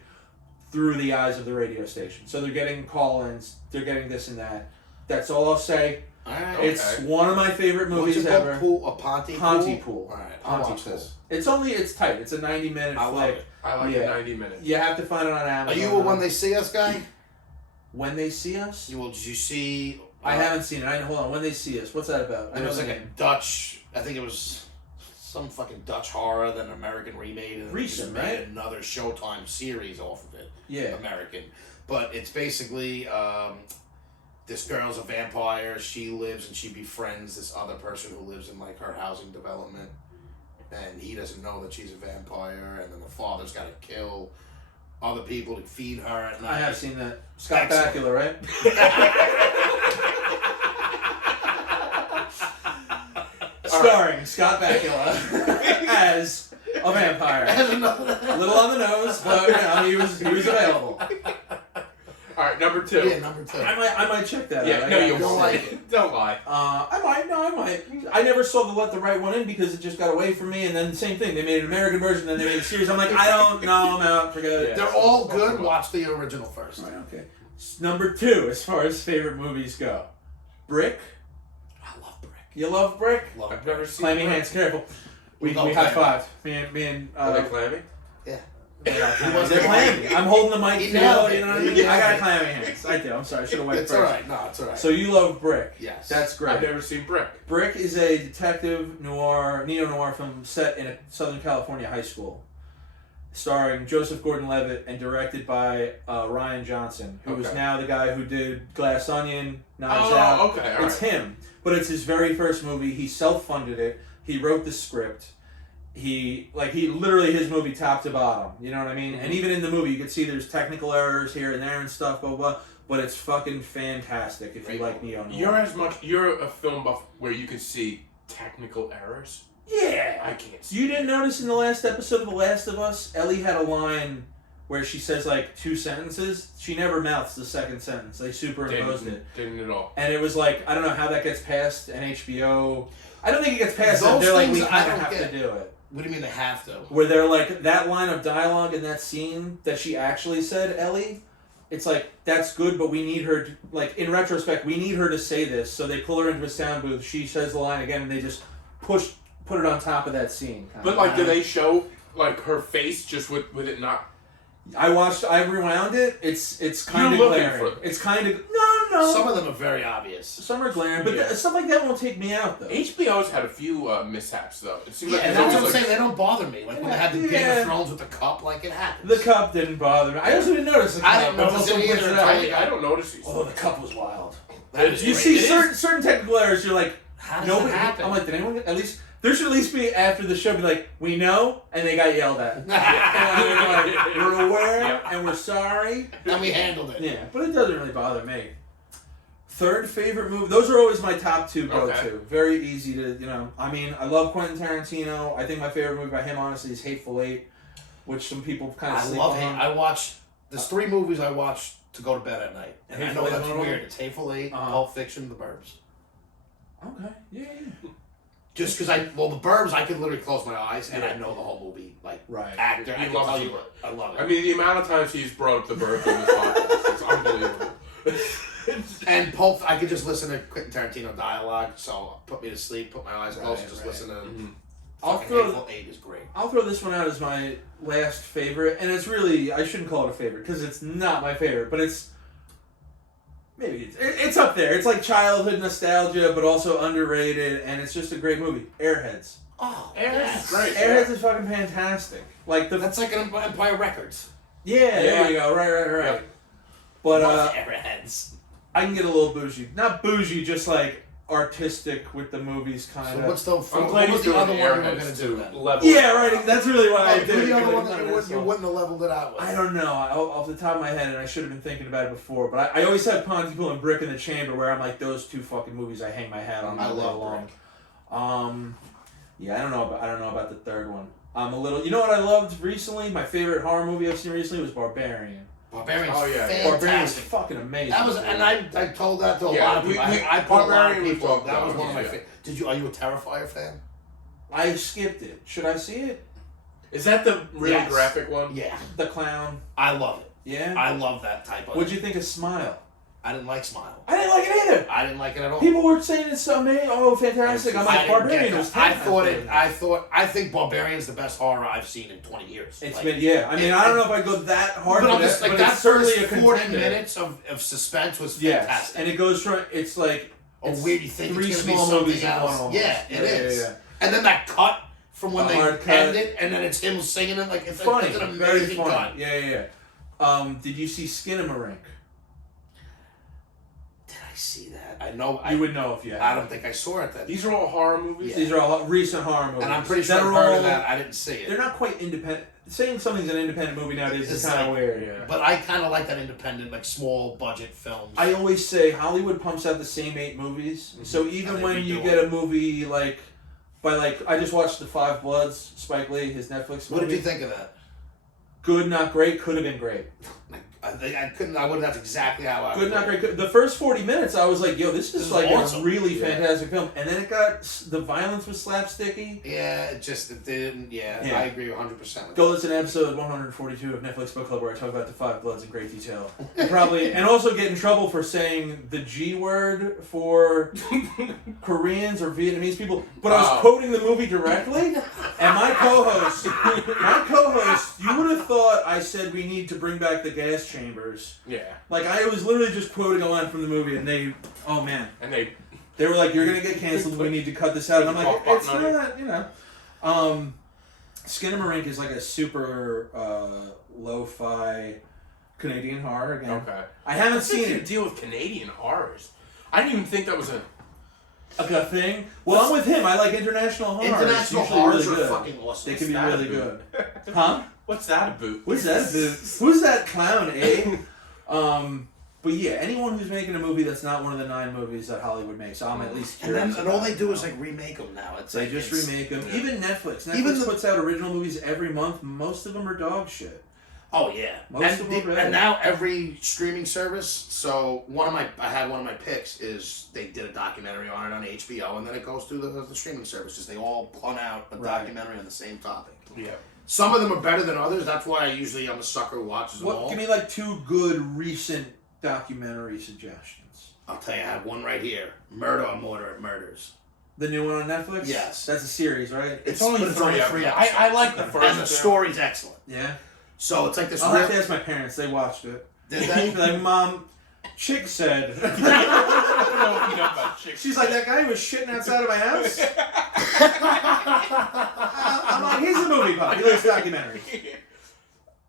through the eyes of the radio station. So they're getting call-ins, they're getting this and that. That's all I'll say. All right. It's one of my favorite movies What's it ever. called? Pool? A Pontypool? Pontypool. All right, I'll watch Pontypool. this. It's tight. It's a 90-minute I love flick. it. I like Yeah. 90 minutes. You have to find it on Are Amazon. you a When They See Us guy? When They See Us? Did you see? I haven't seen it. Hold on. When They See Us. What's that about? I It know was the like a name. Dutch. I think it was some fucking Dutch horror, then American remade, and then Recent, they just made right? another Showtime series off of it. Yeah. American, but it's basically this girl's a vampire. She lives and she befriends this other person who lives in like her housing development, and he doesn't know that she's a vampire. And then the father's got to kill other people to feed her at night. I have seen that. Scott Excellent. Bakula, right? Starring Scott Bakula as a vampire. A little on the nose, but you know, he was available. All right, number 2. Yeah, number 2. I might check that out. Yeah, I no, gotta you see won't. like Don't lie. I might. I never saw the Let the Right One In because it just got away from me, and then the same thing. They made an American version, then they made a series. I'm like, I don't know, I'm out, forget it. Yeah. They're all good. Watch the original first. Right, okay. Number 2, as far as favorite movies go. Brick. I love Brick. You love Brick? Love I've Brick. never seen Clammy Brick. hands, careful. We love high clammy. fived. Me and Are they clammy? Yeah. they're clammy. I'm holding the mic, He Phil, nailed it. you know what I He mean? I nailed got it. clammy hands. I do. I'm sorry. I should have went It's first. alright. No, it's alright. So you love Brick. Yes. That's great. I've never seen Brick. Brick is a detective noir, neo-noir film set in a Southern California high school. starring Joseph Gordon-Levitt and directed by Ryan Johnson, who is now the guy who did Glass Onion, Knives Out. Okay, it's him, but it's his very first movie. He self-funded it. He wrote the script. He literally his movie top to bottom. You know what I mean? And even in the movie, you can see there's technical errors here and there and stuff, blah blah. But it's fucking fantastic if you like neo-noir. You're a film buff where you can see technical errors. Yeah, I can't see. You didn't notice in the last episode of The Last of Us, Ellie had a line where she says like 2 sentences. She never mouths the second sentence. They superimposed it. Didn't at all. And it was like, I don't know how that gets past an HBO. I don't think it gets past Those it. They're like, things we I kind of don't have get. to do it. What do you mean they have to? Where they're like, that line of dialogue in that scene that she actually said, Ellie, it's like, that's good, but we need her to, like, in retrospect, we need her to say this. So they pull her into a sound booth, she says the line again, and they just put it on top of that scene. But, like, do they show, like, her face just with it not... I rewound it, it's kind of You're looking glaring. for it. It's kind of, no. Some of them are very obvious. Some are glaring, but stuff like that won't take me out, though. HBO's had a few mishaps, though. It seems like And there's that's what I'm always, saying. They don't bother me. Like when they had the Game Yeah. of Thrones with the cup, like it happens. The cup didn't bother me. I also didn't notice the cup. I didn't notice until it someone either. pointed it out. I don't notice these. Oh, the cup was wild. That is You great. see It is. certain technical errors, you're like, How does nobody. that happen? I'm like, did anyone at least? There should at least be after the show be like, we know, and they got yelled at. And like, we're aware, and we're sorry. And we handled it. Yeah, but it doesn't really bother me. Third favorite movie. Those are always my top 2 go-to. Okay. Very easy to, I mean, I love Quentin Tarantino. I think my favorite movie by him, honestly, is Hateful Eight, which some people kind of I sleep love on. him. I watch. There's 3 movies I watch to go to bed at night. And I Hateful know Eight's that's one of them? weird. It's Hateful Eight, Uh-huh. Pulp Fiction, The Burbs. Okay, yeah. Just because The Burbs, I could literally close my eyes and I know the whole movie, like Right. actor. He I can loves tell The you, Burbs. I love it. I mean, the amount of times he's brought up the bird in this podcast, it's unbelievable. And Pulp, I could just listen to Quentin Tarantino dialogue, so put me to sleep, put my eyes closed, and just listen to. I'll fucking throw. Hateful Eight is great. I'll throw this one out as my last favorite, and it's really, I shouldn't call it a favorite, because it's not my favorite, but it's, maybe it's up there. It's like childhood nostalgia, but also underrated, and it's just a great movie. Airheads. Oh, Airheads is great. Airheads is fucking fantastic. Like, That's like an Empire Records. yeah, there you go, right. Yeah. But, Love Airheads. I can get a little bougie. Not bougie, just like, artistic with the movies, kind So of. what's the I'm glad what was he's the doing other the one you were Airheads going to to do then? level. Yeah, right, that's really what I Who's did. the other one because that I you didn't wouldn't have leveled it out with? I don't know, off the top of my head, and I should have been thinking about it before, but I always had Pontypool and Brick in the Chamber, where I'm like, those 2 fucking movies I hang my hat on I all day love long. Yeah, I don't know about the third one. I'm a little. You know what I loved recently? My favorite horror movie I've seen recently was Barbarian. Barbarian's Oh, yeah. Barbarian's fantastic. fucking amazing. That was, and I told that to a Yeah, lot of people. we- I put a lot of Barbarian we people. talked That was about, one of my yeah. favorites. Are you a Terrifier fan? I skipped it. Should I see it? Is that the really Yes. graphic one? Yeah, The Clown. I love it. Yeah. I love that type of. What'd you think of Smile? I didn't like Smile. I didn't like it either. I didn't like it at all. People were saying it's so amazing. Oh, fantastic! I'm I like, didn't get Barbarian that. was. I think Barbarian's the best horror I've seen in 20 years. It's Like, been I mean, I don't know if I go that hard, but I'm with just it, like but that it's certainly first a 40 contender. minutes of suspense was Yes, fantastic. and it goes from it's like Oh, it's weird, you think 3 it's gonna be small something movies in one else. almost. Yeah, it is. Yeah. And then that cut from when The they hard cut. end it, and then it's him singing it like it's Funny, It's an very amazing funny. cut. Yeah. Did you see Skinamarink? Did I see that? I know. You would know if you had. I don't think I saw it then. These are all horror movies? Yeah. These are all recent horror movies. And I'm pretty sure that I've are heard all, of that. I didn't see it. They're not quite independent. Saying something's an independent movie nowadays is It's kind of like- weird. Yeah. But I kind of like that independent, like small budget films. I always say Hollywood pumps out the same 8 movies. So even And they when you redo get a movie like, I just watched The Five Bloods, Spike Lee, his Netflix movie. What did you think of that? Good, not great. Could have been great. I think I couldn't. I would. That's exactly how I. Good, would not put it. great. The first 40 minutes, I was like, "Yo, this is is like awesome. a really Yeah. fantastic film." And then the violence was slapsticky. Yeah, it didn't. Yeah, Yeah. I agree 100%. Go listen to episode 142 of Netflix Book Club where I talk about The Five Bloods in great detail. And also get in trouble for saying the G word for Koreans or Vietnamese people. But I was quoting the movie directly, and my co-host, you would have thought I said we need to bring back the gas chambers. Yeah. Like, I was literally just quoting a line from the movie, and they, oh man. And they They were like, you're going to get canceled, we need to cut this out. And I'm like, it's Button on not, Skinamarink is like a super lo-fi Canadian horror again. Okay. I haven't What's seen the it. deal with Canadian horrors? I didn't even think that was a... A good thing. Well, I'm with him. I like international horror. International It's usually horrors really are good. fucking awesome. They can be What's that really about? good. Huh? What's that about? What's that about? Who's that clown, eh? But yeah, anyone who's making a movie that's not one of the 9 movies that Hollywood makes, I'm at least And curious. then and all about they it. do is like remake them now. It's They like just it's- remake them. yeah. Even Netflix. Netflix Even the- puts out original movies every month. Most of them are dog shit. Oh yeah, Most of them are and now every streaming service. So I had one of my picks is they did a documentary on it on HBO, and then it goes through the streaming services. They all pun out a Right. documentary on the same topic. Yeah. Some of them are better than others. That's why I'm a sucker who watches them all. Give me like 2 good recent documentary suggestions. I'll tell you, I have one right here: Murder on Murders. The new one on Netflix? Yes. That's a series, right? It's only but 3 episodes. I like the first And the two. story's excellent. Yeah. So it's like this. I'll have to ask my parents. They watched it. Did they? Be like, Mom, Chick said. I don't know if you know about chicks. She's like, that guy who was shitting outside of my house? I'm like, he's a movie buff. He likes documentaries.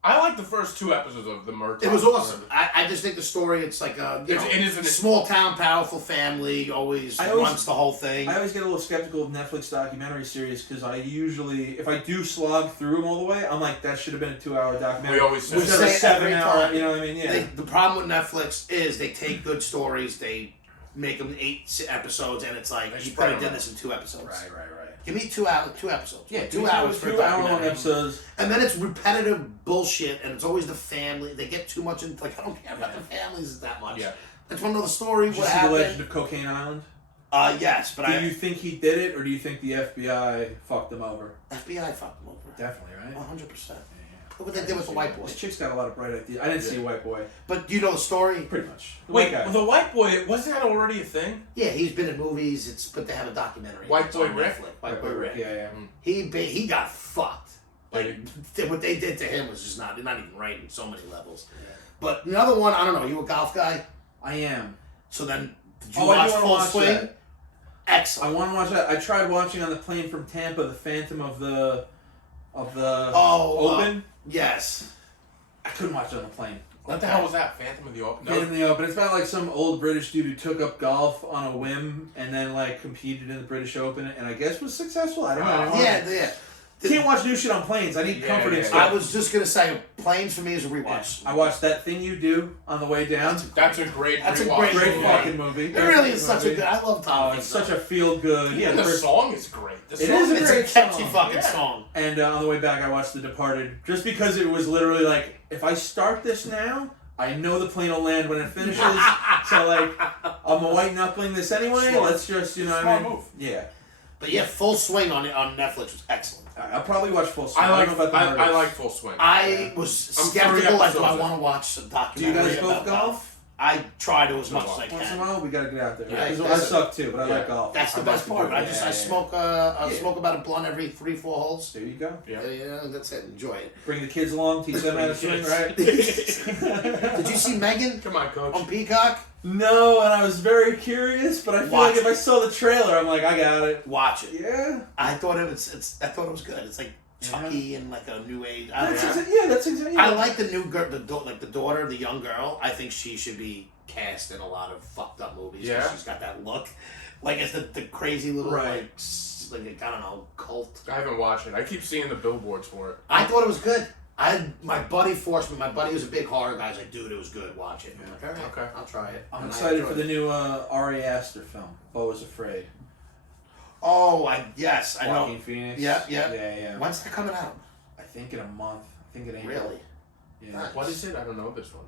I like the first 2 episodes of the Murder. It was awesome. I just think the story, it's like a It is a small town, powerful family, always runs the whole thing. I always get a little skeptical of Netflix documentary series because I usually, if I do slog through them all the way, I'm like, that should have been a 2-hour documentary. We always say Instead of a say it every 7-hour, time. you know what I mean? Yeah. The problem with Netflix is they take good stories, they make them 8 episodes, and it's like, They you spread could have them done out. this in 2 episodes. Right. Give me 2 episodes. Yeah, 2 hours for a 2-hour long documentary. episodes. And then it's repetitive bullshit, and it's always the family. They get too much into, like, I don't care about the families that much. Yeah. I just want to know the story, Did you what see The Legend happened. of Cocaine Island? Yes, but Do you think he did it, or do you think the FBI fucked him over? FBI fucked them over. Definitely, right? 100%. Look what they did with the white boy. This chick's got a lot of bright ideas. I didn't see White Boy. But do you know the story? Pretty much. The Wait, white guy. the white boy, was that already a thing? Yeah, he's been in movies. But they have a documentary. White It's Boy on Rick? Netflix. White Boy Rick. Yeah. He got fucked. Like what they did to him was just not even right in so many levels. Yeah. But another one, I don't know. You a golf guy? I am. So then, did you I watch do wanna Full watch Swing? that. Excellent. I want to watch that. I tried watching on the plane from Tampa, the Phantom of the Open. Yes. I couldn't watch it on the plane. What the hell was that? Phantom of the Open? Phantom of the Open. It's about like some old British dude who took up golf on a whim and then like competed in the British Open and I guess was successful. I don't know. Yeah. Can't watch new shit on planes. I need comforting stuff. I was just gonna say, Planes for me is a rewatch. I watched That Thing You Do on the way down. That's a great That's a rewatch. great Great fucking movie. It really is such a good. I love Tom. Oh, it's such a feel good. Yeah, the song is great. The It song is a It's great a catchy song. fucking Yeah. song. And on the way back, I watched The Departed just because it was literally like, if I start this now, I know the plane will land when it finishes. So like, I'm a white knuckling this anyway. Smart. Let's just, you know what I Smart mean? move. Yeah. But yeah, Full Swing on Netflix was excellent. Alright, I'll probably watch Full Swing. I don't like know about the I murders. like Full Swing. I was I'm skeptical. Like, do I episodes want to watch a Do you documentary guys both about golf? I try to as much as I Once in a can. while, we gotta get out there. Yeah, 'Cause I that's- suck too, but I yeah. like golf. That's the I best like part. I it. just Yeah, I yeah. smoke I smoke about a blunt every 3-4 holes. There you go. Yeah. Yeah, that's it. Enjoy it. Bring the kids along, teach them how to swing, right? Did you see Megan Come on, coach. on Peacock? No, and I was very curious, but I feel Watch like if it. I saw the trailer, I'm like, I got it. Watch it. Yeah. I thought it was good. It's like Chucky and like a new age. That's exactly. I like the new girl, the daughter, the young girl. I think she should be cast in a lot of fucked up movies. 'Cause Yeah. she's got that look, like it's the crazy little Right. like I don't know, cult. I haven't watched it. I keep seeing the billboards for it. I thought it was good. My buddy forced me. My buddy was a big horror guy. He's like, dude, it was good. Watch it. I'm like, all right, Okay. I'll try it. I'm And I excited enjoyed for the it. new Ari Aster film, Beau is Afraid. Oh, I know. Joaquin Phoenix. Yeah. Yeah. When's that coming out? I think in a month. I think it ain't. Really? Yeah. Nice. What is it? I don't know this one.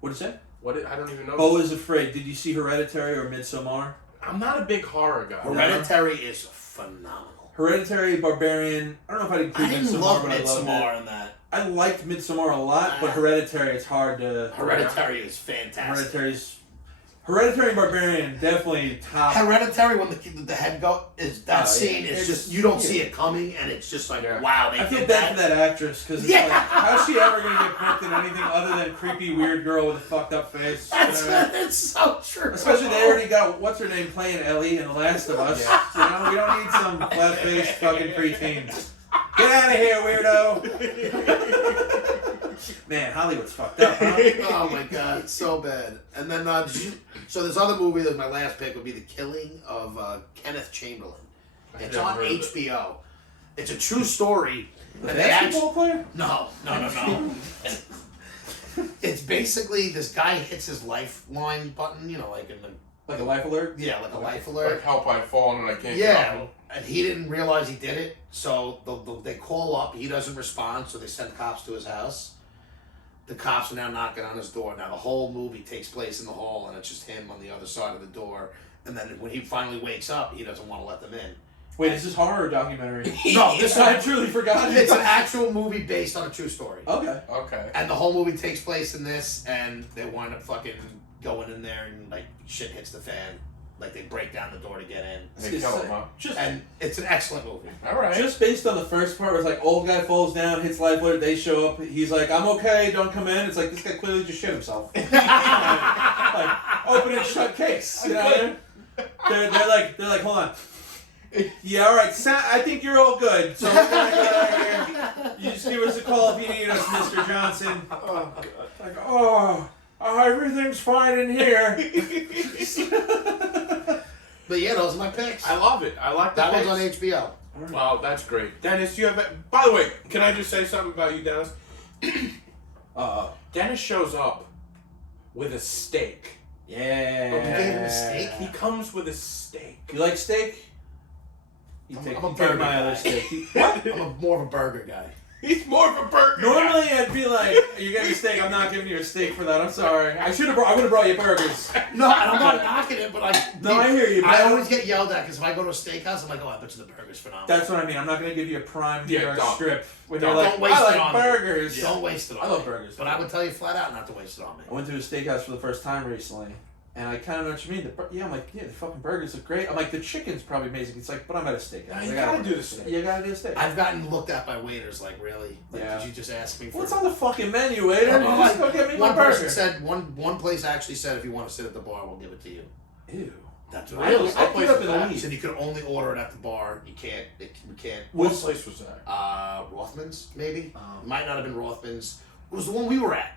What is it? I don't even know. Beau is Afraid. Did you see Hereditary or Midsommar? I'm not a big horror guy. Hereditary is phenomenal. Hereditary, Barbarian. I don't know if I'd I include didn't Midsommar, love but I loved Midsommar it. in that. I liked Midsommar a lot, but Hereditary, it's hard to. Hereditary is fantastic. Hereditary and Barbarian definitely top. Hereditary, when the head go is that Oh, scene yeah. is It's- just you don't see it coming and it's just like Yeah. wow they I feel did bad for that actress because Yeah. like, how's she ever gonna get booked in anything other than creepy weird girl with a fucked up face? That's You know what I mean? it's so true. Especially they already got what's her name playing Ellie in The Last of Us. Yeah. You know we don't need some flat faced fucking preteen. Get Get out of here, weirdo. Man, Hollywood's fucked up, huh? Oh my god, it's so bad. And then, so this other movie that my last pick would be The Killing of Kenneth Chamberlain. It's on HBO. It's a true story. The basketball player? No. It's basically this guy hits his lifeline button, you know, like in the... Like a life alert? Yeah, like a life alert. Like help, I've fallen and I can't get Yeah, up. and he didn't realize he did it, so they call up, he doesn't respond, so they send cops to his house. The cops are now knocking on his door. Now the whole movie takes place in the hall, and it's just him on the other side of the door. And then when he finally wakes up, he doesn't want to let them in. Wait, is this horror or documentary? No, this I truly forgot. it's an actual movie based on a true story. Okay. Okay. And the whole movie takes place in this, and they wind up fucking going in there, and like shit hits the fan. Like they break down the door to get in. They kill him, huh? And it's an excellent movie. All right. Just based on the first part, where it's like old guy falls down, hits life alert, they show up, he's like, I'm okay, don't come in. It's like this guy clearly just shit himself. Like open and shut case. You know what I mean? They're like, hold on. Yeah, all right. I think you're all good. So we're gonna get out of here. You just give us a call if you need us, Mr. Johnson. Oh, everything's fine in here. But yeah, those are my picks. I love it. I like That picks. one's on HBO. Wow, that's great. Dennis, you have... By the way, can I just say something about you, Dennis? Dennis shows up with a steak. Yeah. You gave him a steak? He comes with a steak. You like steak? You I'm take, a you take burger my guy. other steak. I'm more of a burger guy. He's more of a burger. Normally, I'd be like, "You get a steak. I'm not giving you a steak for that. I'm sorry. I would have brought you burgers." No, and I'm not knocking it, but I hear you. I but always get yelled at because if I go to a steakhouse, I'm like, oh, I bet you the burger's phenomenal. That's what I mean. I'm not gonna give you a prime New York don't. strip when Don't. you're like, Don't waste I it like on me. burgers. Don't waste it on I love me. burgers. But I would tell you flat out not to waste it on me. I went to a steakhouse for the first time recently, and I kind of know what you mean. I'm like, yeah, the fucking burgers look great. I'm like, the chicken's probably amazing. It's like, but I'm at a steakhouse. You I gotta do the steak. You gotta do the steak. I've gotten looked at by waiters like, really? Like, Yeah. did you just ask me for What's on the fucking menu, waiter? Oh, You just go get me my one burger. person said, one place actually said, if you want to sit at the bar, we'll give it to you. Ew. That's Really? what I I get up in the He lead. said you could only order it at the bar. You can't. We can't. What place was that? Rothman's, maybe. Might not have been Rothman's. It was the one we were at.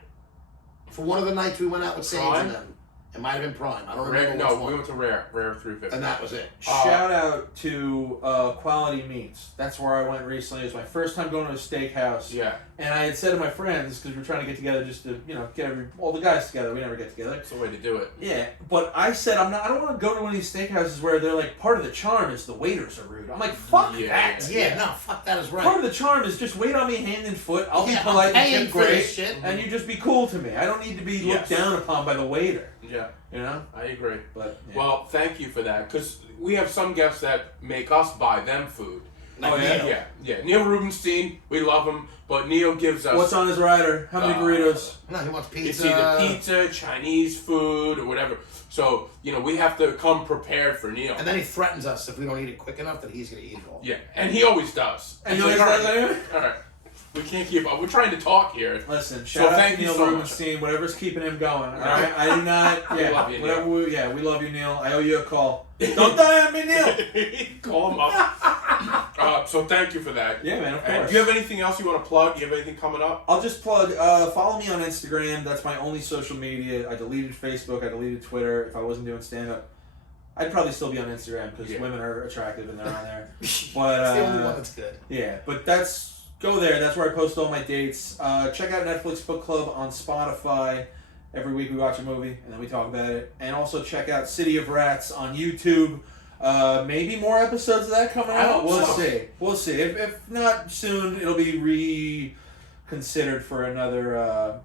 For one of the nights we went out with Sage Prime? and them. It might have been Prime. I don't Rare, remember no, which we one. went to Rare 350. And that was it. Shout out to Quality Meats. That's where I went recently. It was my first time going to a steakhouse. Yeah. And I had said to my friends, because we were trying to get together just to, get all the guys together. We never get together. That's the way to do it. Yeah, but I said I don't want to go to one of these steakhouses where they're like, part of the charm is the waiters are rude. I'm like, fuck Yeah. that. Yeah, no, fuck that is right. Part of the charm is just wait on me hand and foot. I'll be Yeah, polite I'm and paying tip for this great, shit. and you just be cool to me. I don't need to be looked Yes. down upon by the waiter. Yeah, You know? I agree. But yeah. Well, thank you for that, because we have some guests that make us buy them food. Like Oh, yeah? Neil. Yeah. Neil Rubenstein, we love him, but Neil gives us... What's on his rider? How many burritos? No, he wants It's pizza. either pizza, Chinese food, or whatever. So, we have to come prepared for Neil. And then he threatens us if we don't eat it quick enough that he's going to eat it all. Yeah, and he always does. And He's you like, always all does right, anyway? all right. We can't keep up. We're trying to talk here. Listen, So shout out thank to you Neil so much. Rubenstein, whatever's keeping him going. All Right. right, I do not. Yeah, We love you, whatever. We love you, Neil. I owe you a call. Don't die on me, Neil. Call him up. So thank you for that. Yeah, man. Of And course. do you have anything else you want to plug? Do you have anything coming up? I'll just plug. Follow me on Instagram. That's my only social media. I deleted Facebook. I deleted Twitter. If I wasn't doing stand up, I'd probably still be on Instagram because Yeah. women are attractive and they're on there. But It's the only one that's good. yeah, but go there. That's where I post all my dates. Check out Netflix Book Club on Spotify. Every week we watch a movie and then we talk about it. And also check out City of Rats on YouTube. Maybe more episodes of that coming I out. hope We'll so. see. We'll see. If not soon, it'll be reconsidered for another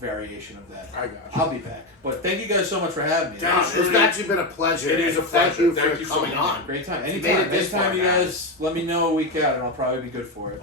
variation of that. I got you. I'll be back. But thank you guys so much for having me. Dennis, It's actually been a pleasure. It is a Thank pleasure. you Thank for you so coming much. on. Great time. You made Anytime. it this Anytime far, you guys. guys let me know a week out and I'll probably be good for it.